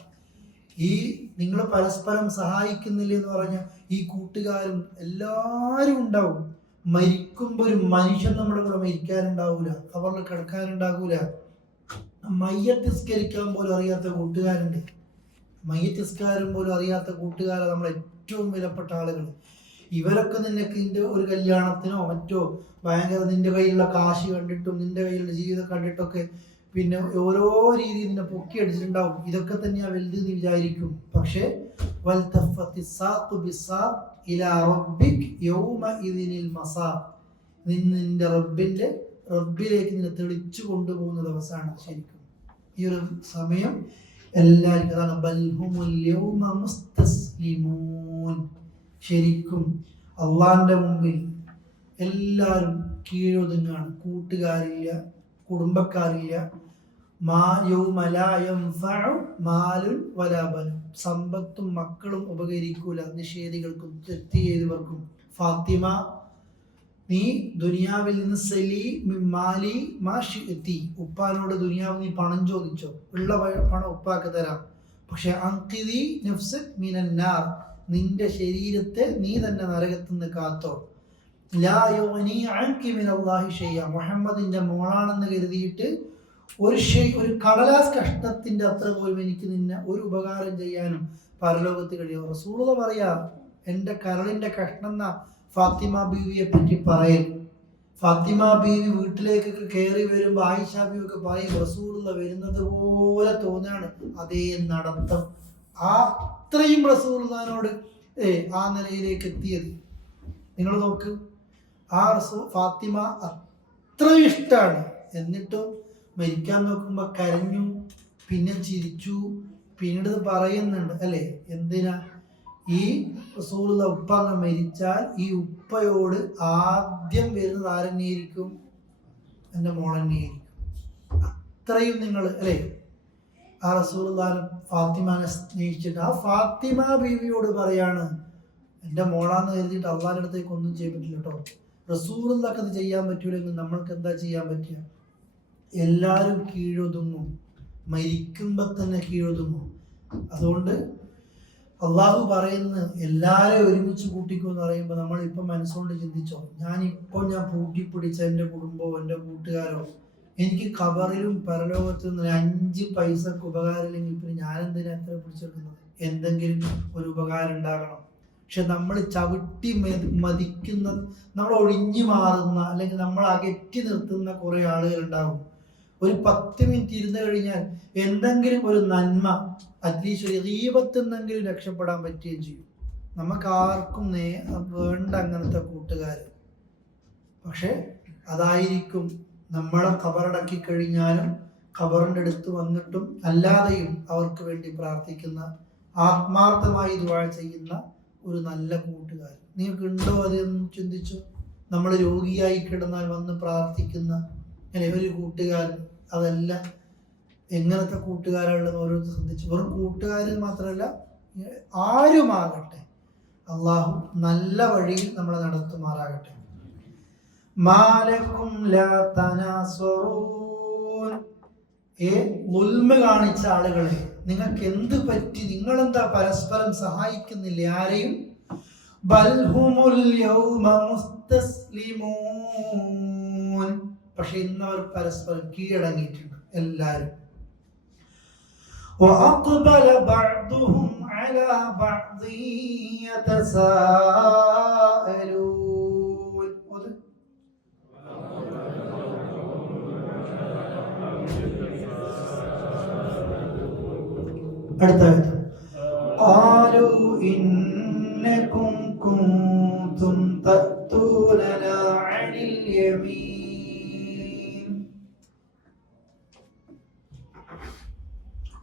ഈ നിങ്ങൾ പരസ്പരം സഹായിക്കുന്നില്ല എന്ന് പറഞ്ഞാൽ ഈ കൂട്ടുകാരും എല്ലാവരും ഉണ്ടാവും. മരിക്കുമ്പോൾ ഒരു മനുഷ്യൻ നമ്മുടെ കൂടെ മരിക്കാനുണ്ടാവൂല, അവരുടെ കിടക്കാനുണ്ടാകൂല. മയ്യത്തിസ്കരിക്കാൻ പോലും അറിയാത്ത കൂട്ടുകാരുണ്ട്. മയ്യത്തിസ്കാരം പോലും അറിയാത്ത കൂട്ടുകാരെ നമ്മൾ ഏറ്റവും വിലപ്പെട്ട ആളുകൾ. ഇവരൊക്കെ നിനക്ക് നിന്റെ ഒരു കല്യാണത്തിനോ മറ്റോ ഭയങ്കര നിന്റെ കയ്യിലുള്ള കാശ് കണ്ടിട്ടും നിന്റെ കയ്യിലുള്ള ജീവിതം കണ്ടിട്ടൊക്കെ പിന്നെ ഓരോ രീതിയിൽ നിന്നെ പൊക്കി അടിച്ചിട്ടുണ്ടാവും. ഇതൊക്കെ തന്നെയാ വലുത് എന്ന് വിചാരിക്കും. പക്ഷേ നിന്റെ റബ്ബിലേക്ക് നിന്നെ തെളിച്ചു കൊണ്ടുപോകുന്ന ദിവസമാണ് ശരിക്കും ഈ ഒരു സമയം. എല്ലാവർക്കും അതാണ് ബൽഹുമുൽ യൗമ മുസ്തസ്ലിമൂൻ. ശരിക്കും അള്ളാന്റെ മുമ്പിൽ എല്ലാവരും കീഴൊതുങ്ങാണ്. കൂട്ടുകാരില്ല, കുടുംബക്കാരില്ല. സമ്പത്തും മക്കളും ഉപകരിക്കൂല നിഷേധികൾക്കും തെറ്റ് ചെയ്തവർക്കും. ഫാത്തിമ നീ ദുനിയാവിൽ നിന്ന് ഉപ്പാനോട് ദുനിയാവിൽ നീ പണം ചോദിച്ചോ, ഉള്ള പണം ഉപ്പാക്ക് തരാം. പക്ഷെ നിന്റെ ശരീരത്തെ നീ തന്നെ നരകത്തുനിന്ന് കാത്തോ. മുഹമ്മദിന്റെ മോളാണെന്ന് കരുതിയിട്ട് ഒരു കടലാസ് കഷ്ണത്തിന്റെ അത്ര പോലും എനിക്ക് നിന്നെ ഒരു ഉപകാരം ചെയ്യാനും പരലോകത്ത് കഴിയും. റസൂലുള്ളാഹി പറയാ എന്റെ കരളിന്റെ കഷ്ണം ഫാത്തിമ ബീവിയെ പറ്റി പറയൽ. ഫാത്തിമ ബീവി വീട്ടിലേക്കൊക്കെ കയറി വരുമ്പോൾ ആയിഷ ബീവി ഒക്കെ പറയും റസൂലുള്ളാഹി വരുന്നത് പോലെ തോന്നുകയാണ്. അതേ നടത്തം, അത്രയും റസൂലുള്ളാഹിനോട് ആ നിലയിലേക്ക് എത്തിയത്. നിങ്ങൾ നോക്ക്, ആ ഫാത്തിമ അത്രയും ഇഷ്ടമാണ്. എന്നിട്ടും മരിക്കാൻ നോക്കുമ്പോൾ കരഞ്ഞു, പിന്നെ ചിരിച്ചു, പിന്നീട് പറയുന്നുണ്ട് അല്ലേ, എന്തിനാ ഈ റസൂലുള്ള ഉപ്പ അങ്ങ് മരിച്ചാൽ ഈ ഉപ്പയോട് ആദ്യം വരുന്നത് ആരെന്നെയായിരിക്കും? എൻ്റെ മോളെന്നെയായിരിക്കും. അത്രയും നിങ്ങൾ അല്ലേ ആ റസൂലുള്ളാഹി ഫാത്തിമാനെ സ്നേഹിച്ചിട്ട് ആ ഫാത്തിമ ബീവിയോട് പറയാണ് എൻ്റെ മോളാന്ന് കരുതിയിട്ട് അള്ളാഹിന്റെ അടുത്തേക്ക് ഒന്നും ചെയ്യാൻ പറ്റില്ല കേട്ടോ. റസൂലുള്ളാഹിക്ക് അത് ചെയ്യാൻ പറ്റൂലെങ്കിൽ നമ്മൾക്ക് എന്താ ചെയ്യാൻ പറ്റുക? എല്ലാവരും കീഴൊതുങ്ങും, മരിക്കുമ്പോൾ തന്നെ കീഴൊതുങ്ങും. അതുകൊണ്ട് അള്ളാഹു പറയുന്ന എല്ലാവരെയും ഒരുമിച്ച് കൂട്ടിക്കോ എന്ന് പറയുമ്പോൾ നമ്മൾ ഇപ്പം മനസ്സുകൊണ്ട് ചിന്തിച്ചോ, ഞാൻ പൂട്ടിപ്പിടിച്ച എൻ്റെ കുടുംബമോ എൻ്റെ കൂട്ടുകാരോ എനിക്ക് ഖബറിലും പരലോകത്തും 5 പൈസക്ക് ഉപകാരമില്ലെങ്കിൽ പിന്നെ ഞാനെന്തിനാ എത്ര പിടിച്ചെടുക്കുന്നത്? എന്തെങ്കിലും ഒരു ഉപകാരം ഉണ്ടാകണം. പക്ഷെ നമ്മൾ ചവിട്ടി മതിക്കുന്ന, നമ്മൾ ഒഴിഞ്ഞു മാറുന്ന അല്ലെങ്കിൽ നമ്മൾ അകറ്റി നിർത്തുന്ന കുറെ ആളുകൾ ഉണ്ടാകും. ഒരു 10 മിനിറ്റ് ഇരുന്ന് കഴിഞ്ഞാൽ എന്തെങ്കിലും ഒരു നന്മ, അറ്റ്ലീസ്റ്റ് ഒരു ഗീബത്തെന്നെങ്കിലും രക്ഷപ്പെടാൻ പറ്റുകയും ചെയ്യും. നമുക്ക് ആർക്കും വേണ്ട അങ്ങനത്തെ കൂട്ടുകാർ. പക്ഷെ അതായിരിക്കും നമ്മളെ ഖബറടക്കി കഴിഞ്ഞാലും ഖബറിൻ്റെ അടുത്ത് വന്നിട്ടും അല്ലാതെയും അവർക്ക് വേണ്ടി പ്രാർത്ഥിക്കുന്ന, ആത്മാർത്ഥമായി ദുആ ചെയ്യുന്ന ഒരു നല്ല കൂട്ടുകാർ നിങ്ങൾക്ക് ഉണ്ടോ? അതെന്ന് ചിന്തിച്ചു. നമ്മൾ രോഗിയായി കിടന്നാൽ വന്ന് പ്രാർത്ഥിക്കുന്ന ഒരു കൂട്ടുകാരൻ, അതല്ല എങ്ങനത്തെ കൂട്ടുകാരുള്ളത് ഓരോരുത്തർ ശ്രദ്ധിച്ചു. വെറും കൂട്ടുകാരിൽ മാത്രമല്ല, ആരുമാകട്ടെ അള്ളാഹു നല്ല വഴിയിൽ നമ്മളെ നടത്തുമാറാകട്ടെ. മാലക്കും ലാ തനാസറൂൻ. ഉൽമ കാണിച്ച ആളുകളെ നിങ്ങൾക്ക് എന്ത് പറ്റി? നിങ്ങളെന്താ പരസ്പരം സഹായിക്കുന്നില്ല? ആരെയും ബൽ ഹുമുൽ യൗമ മുസ്തസ്ലിമൂൻ. പക്ഷെ ഇന്ന് അവർ പരസ്പരം കീഴടങ്ങിയിട്ടുണ്ട് എല്ലാവരും. وأقبل بعضهم على بعض يتساءلون. قالوا إنكم كنتم تأتوننا عن اليمين.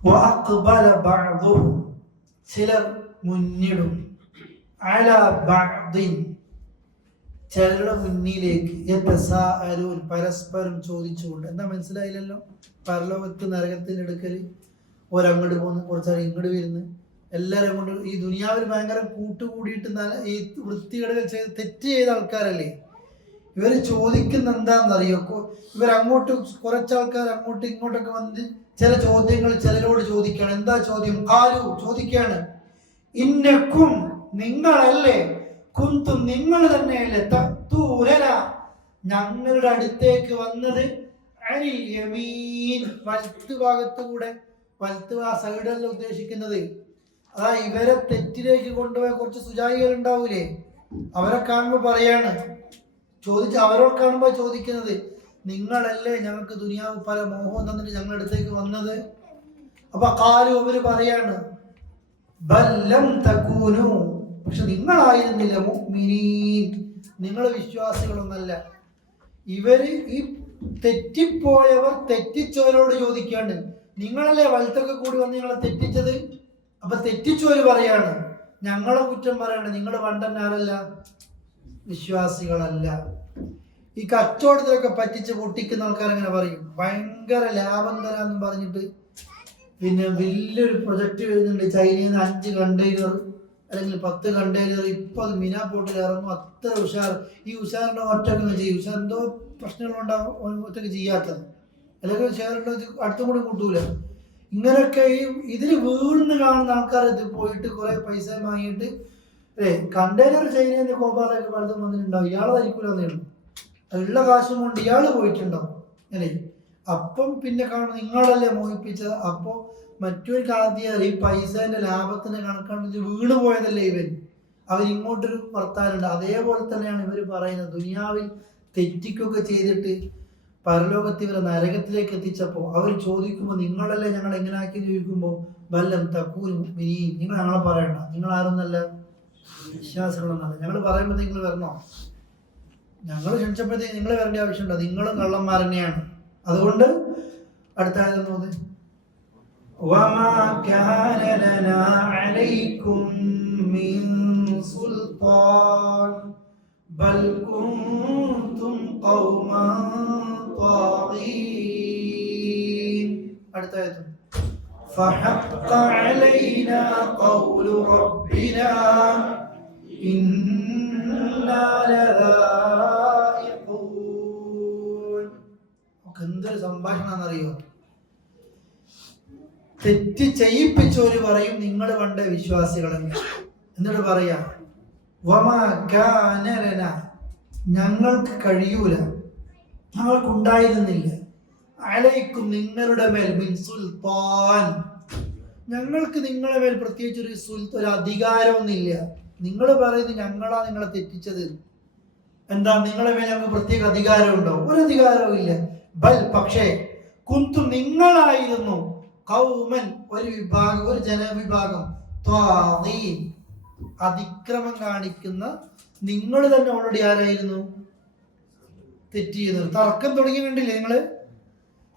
وأقبل بعضهم ചിലർ മുന്നിടും അലാ ബഅദിൻ ചിലരുടെ മുന്നിലേക്ക് യതസാഅലൂൻ പരസ്പരം ചോദിച്ചുകൊണ്ട്. എന്താ മനസ്സിലായില്ലല്ലോ? പരലോകത്ത് നരകത്തിന്റെ അടുക്കൽ ഒരങ്ങോട്ട് പോകുന്നു, കുറച്ചാൽ ഇങ്ങോട്ട് വരുന്നു, എല്ലാവരും കൊണ്ട് ഈ ദുനിയാവിൽ ഭയങ്കര കൂട്ടുകൂടിയിട്ട് ഈ വൃത്തികേടുകൾ ചെയ്ത് തെറ്റ് ചെയ്ത ആൾക്കാരല്ലേ ഇവർ. ചോദിക്കുന്ന എന്താണെന്നറിയോ? ഇവരങ്ങോട്ട് കുറച്ചാൾക്കാർ അങ്ങോട്ടും ഇങ്ങോട്ടൊക്കെ വന്ന് ചില ചോദ്യങ്ങൾ ചിലരോട് ചോദിക്കുകയാണ്. എന്താ ചോദ്യം? ഖാലു ചോദിക്കുകയാണ്, ഇന്നക്കും നിങ്ങളല്ലേ, കുന്തും നിങ്ങൾ തന്നെയല്ലേ, തഅ്തൂനന ഞങ്ങളുടെ അടുത്തേക്ക് വന്നത്, അനിൽ യമീൻ വലത്ത് ഭാഗത്തുകൂടെ. വലത്ത് ആ സൈഡല്ല ഉദ്ദേശിക്കുന്നത്. അതാ ഇവരെ തെറ്റിലേക്ക് കൊണ്ടുപോയ കുറച്ച് സുജായികൾ ഉണ്ടാവൂലേ, അവരെ കാണുമ്പോൾ പറയാണ്, അവരോട് കാണുമ്പോൾ ചോദിക്കുന്നത്, നിങ്ങളല്ലേ ഞങ്ങൾക്ക് ദുനിയാവ് പല മോഹം തന്നിട്ട് ഞങ്ങളുടെ അടുത്തേക്ക് വന്നത്? അപ്പൊ കാലു അവര് പറയാണ്, ബല്ലം തകൂനു പക്ഷെ നിങ്ങളായിരുന്നില്ല മുഅ്മിനീൻ, നിങ്ങൾ വിശ്വാസികളൊന്നല്ല. ഇവര് ഈ തെറ്റിപ്പോയവർ തെറ്റിച്ചവരോട് ചോദിക്കാണ്ട്, നിങ്ങളല്ലേ വലത്തൊക്കെ കൂടി വന്ന് നിങ്ങളെ തെറ്റിച്ചത്? അപ്പൊ തെറ്റിച്ചവര് പറയാണ്, ഞങ്ങളെ കുറ്റം പറയാണ്, നിങ്ങൾ വണ്ടന്മാരല്ല, വിശ്വാസികളല്ല. ഈ കച്ചവടത്തിലൊക്കെ പറ്റിച്ച് പൊട്ടിക്കുന്ന ആൾക്കാർ അങ്ങനെ പറയും, ഭയങ്കര ലാഭം തരാന്ന് പറഞ്ഞിട്ട്. പിന്നെ വലിയൊരു പ്രൊജക്ട് വരുന്നുണ്ട്, ചൈനയിൽ നിന്ന് 5 കണ്ടെയ്നർ അല്ലെങ്കിൽ 10 കണ്ടെയ്നർ ഇപ്പൊ അത് മിനാ പോർട്ടിൽ ഇറങ്ങും, അത്ര ഉഷാർ. ഈ ഉഷാറിന്റെ ഒറ്റക്കൊന്നും ചെയ്യും, ഉഷാർ എന്തോ പ്രശ്നങ്ങളുണ്ടാവും ഒറ്റക്ക് ചെയ്യാത്തത്, അല്ലെങ്കിൽ ഷെയറിന്റെ അടുത്തും കൂടി കൂട്ടൂല. ഇങ്ങനെയൊക്കെ ഈ ഇതിൽ വീണ് കാണുന്ന ആൾക്കാർ ഇത് പോയിട്ട് കുറെ പൈസ വാങ്ങിയിട്ട് കണ്ടെയ്നർ ചൈനയിൽ കോപ്പാറൊക്കെ പലതും വന്നിട്ടുണ്ടാവും, ഇയാളെ ധരിക്കൂലെന്നേ ഉള്ളൂ. ഉള്ള കാശും കൊണ്ട് ഇയാള് പോയിട്ടുണ്ടാവും അല്ലേ. അപ്പം പിന്നെ കാണും നിങ്ങളല്ലേ മോഹിപ്പിച്ചത്. അപ്പോൾ മറ്റൊരു കാദ്യം ഈ പൈസേന്റെ ലാഭത്തിന് കണക്കാണ് വീണ് പോയതല്ലേ ഇവൻ. അവരിങ്ങോട്ടൊരു വർത്താനുണ്ട്. അതേപോലെ തന്നെയാണ് ഇവർ പറയുന്നത്, ദുനിയാവിൽ തെറ്റിക്കൊക്കെ ചെയ്തിട്ട് പരലോകത്ത് ഇവരെ നരകത്തിലേക്ക് എത്തിച്ചപ്പോൾ അവർ ചോദിക്കുമ്പോൾ നിങ്ങളല്ലേ ഞങ്ങൾ എങ്ങനെ ആക്കി ചോദിക്കുമ്പോൾ ബല്ലം തക്കൂൻ മുഅ്മിനീൻ, നിങ്ങൾ ഞങ്ങളെ പറയണ്ട, നിങ്ങൾ ആരൊന്നല്ല, വിശ്വാസികളൊന്നല്ല. ഞങ്ങൾ പറയുമ്പോൾ നിങ്ങൾ വരണോ? ഞങ്ങൾ ക്ഷണിച്ചപ്പോഴത്തേക്ക് നിങ്ങൾ വരേണ്ട ആവശ്യമുണ്ടോ? നിങ്ങളും കള്ളന്മാർ തന്നെയാണ്. അതുകൊണ്ട് അടുത്ത ആയത് വമാ കാന ലനാ അലൈക്കും മിൻ സുൽത്താൻ ബൽ കുൻതും ഖൗമൻ ത്വാഗീൻ. അടുത്ത ആയത് ഫഹഖ അലൈനാ ഖൗലു റബ്ബിനാ ഇന്നാ ലദായിഖൂൻ. എന്തൊരു സംഭാഷണമെന്നറിയോ? തെറ്റ് ചെയ്യിപ്പിച്ചവര് പറയും നിങ്ങൾ പണ്ട് വിശ്വാസികളെന്ന്. എന്നിട്ട് പറയാ വമാ കാന ലനാ ഞങ്ങൾക്ക് കഴിയൂല, ഞങ്ങൾക്കുണ്ടായിരുന്നില്ല, അലൈക്കും നിങ്ങളുടെ മേൽ മിൻ സുൽത്താൻ ഞങ്ങൾക്ക് നിങ്ങളുടെ മേൽ പ്രത്യേകിച്ച് ഒരു അധികാരമൊന്നുമില്ല. നിങ്ങൾ പറയുന്നത് ഞങ്ങളാ നിങ്ങളെ തെറ്റിച്ചത്. എന്താ നിങ്ങളെ മേൽ ഞങ്ങൾക്ക് പ്രത്യേക അധികാരമുണ്ടോ? ഒരു അധികാരവും ഇല്ല. ബൽ പക്ഷേ കുന്തും നിങ്ങളായിരുന്നു ഖൗമൻ ഒരു വിഭാഗം, ഒരു ജനവിഭാഗം, ത്വാഗീൻ അതിക്രമം കാണിക്കുന്ന. നിങ്ങൾ തന്നെ ഓൾറെഡി ആരായിരുന്നു? തെറ്റ് ചെയ്യുന്നത്. തർക്കം തുടങ്ങി കണ്ടില്ലേ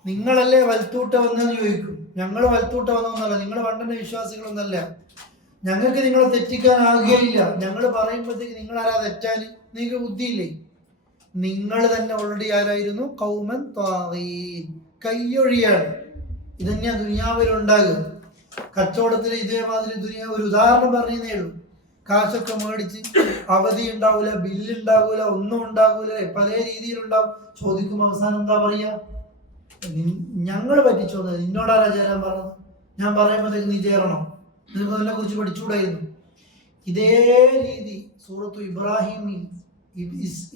നിങ്ങളല്ലേ വലത്തൂട്ട വന്നെന്ന് ചോദിക്കും. ഞങ്ങൾ വലത്തൂട്ട വന്നോന്നല്ല, നിങ്ങൾ പണ്ടന്റെ വിശ്വാസികളൊന്നല്ല, ഞങ്ങൾക്ക് നിങ്ങളെ തെറ്റിക്കാനാകുകയില്ല. ഞങ്ങൾ പറയുമ്പോഴത്തേക്ക് നിങ്ങൾ ആരാ തെറ്റാൻ? നിങ്ങൾക്ക് ബുദ്ധിയില്ലേ? നിങ്ങൾ തന്നെ ഓൾറെഡി ആരായിരുന്നു? ഖൗമൻ ത്വാഗീൻ കയ്യൊഴിയാണ്. ഇതന്നെയാ ദുനിയാവിലുണ്ടാകുക. കച്ചവടത്തിൽ ഇതേമാതിരി ഒരു ഉദാഹരണം പറഞ്ഞേ ഉള്ളൂ. കാശൊക്കെ മേടിച്ച് അവധി ഉണ്ടാവൂല, ബില്ലുണ്ടാകൂല, ഒന്നും ഉണ്ടാകൂല, പല രീതിയിലുണ്ടാവും. ചോദിക്കുമ്പോൾ അവസാനം എന്താ പറയാ? ഞങ്ങൾ പറ്റിച്ചോന്നത്, നിന്നോടാരാ ചേരാൻ പറഞ്ഞത്? ഞാൻ പറയുമ്പോഴത്തേക്ക് നീ ചേരണോ? നിനക്ക് അതിനെ കുറിച്ച് പഠിച്ചുകൂടായിരുന്നു. ഇതേ രീതി സൂറത്തു ഇബ്രാഹിമിൽ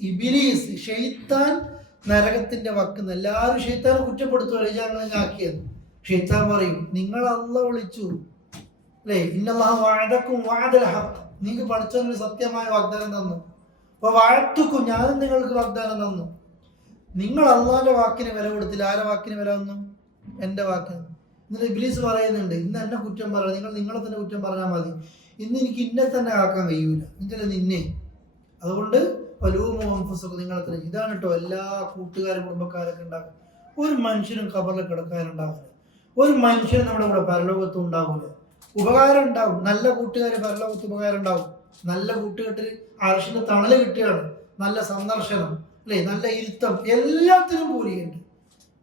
ഇബ്ലീസ് ഷെയ്ത്താൻ നരകത്തിന്റെ വക്കുന്ന എല്ലാവരും ഷെയ്ത്താനെ കുറ്റപ്പെടുത്തുമല്ലോ ഞങ്ങൾ ആക്കിയത്. ഷെയ്ത്താൻ പറയും നിങ്ങൾ അല്ലാഹ് വിളിച്ചു അല്ലേ, ഇന്നല്ലാഹ വഅദക്കും വഅദൽ ഹഖ്, നിങ്ങൾക്ക് പഠിച്ചൊരു സത്യമായ വാഗ്ദാനം തന്നു. അപ്പൊ വഅദ്തുക്കും, ഞാനും നിങ്ങൾക്ക് വാഗ്ദാനം തന്നു. നിങ്ങൾ അള്ളാന്റെ വാക്കിന് വില കൊടുത്തില്ല. ആരെ വാക്കിന് വില തന്നു? എൻ്റെ വാക്കിന്. എന്നിട്ട് ഇബ്ലീസ് പറയുന്നുണ്ട്, ഇന്ന് എന്നെ കുറ്റം പറയാം, നിങ്ങൾ നിങ്ങളെ തന്നെ കുറ്റം പറഞ്ഞാൽ മതി, ഇന്ന് എനിക്ക് ഇന്നെ തന്നെ ആക്കാൻ കഴിയൂല, എന്നിട്ടല്ല നിന്നെ. അതുകൊണ്ട് നിങ്ങളെ തന്നെ. ഇതാണ് കേട്ടോ എല്ലാ കൂട്ടുകാരും കുടുംബക്കാരൊക്കെ ഉണ്ടാകും. ഒരു മനുഷ്യനും ഖബറിൽ കിടക്കാനുണ്ടാവില്ല, ഒരു മനുഷ്യനും നമ്മുടെ കൂടെ പരലോകത്തും ഉണ്ടാവില്ല. ഉപകാരം ഉണ്ടാവും, നല്ല കൂട്ടുകാർ പരലോകത്ത് ഉപകാരം ഉണ്ടാവും. നല്ല കൂട്ടുകെട്ടിൽ അർശിന്റെ തണല് കിട്ടുകയാണ്, നല്ല സന്ദർശനം അല്ലേ, നല്ല ഇരുത്തം, എല്ലാത്തിനും കൂടിയുണ്ട്.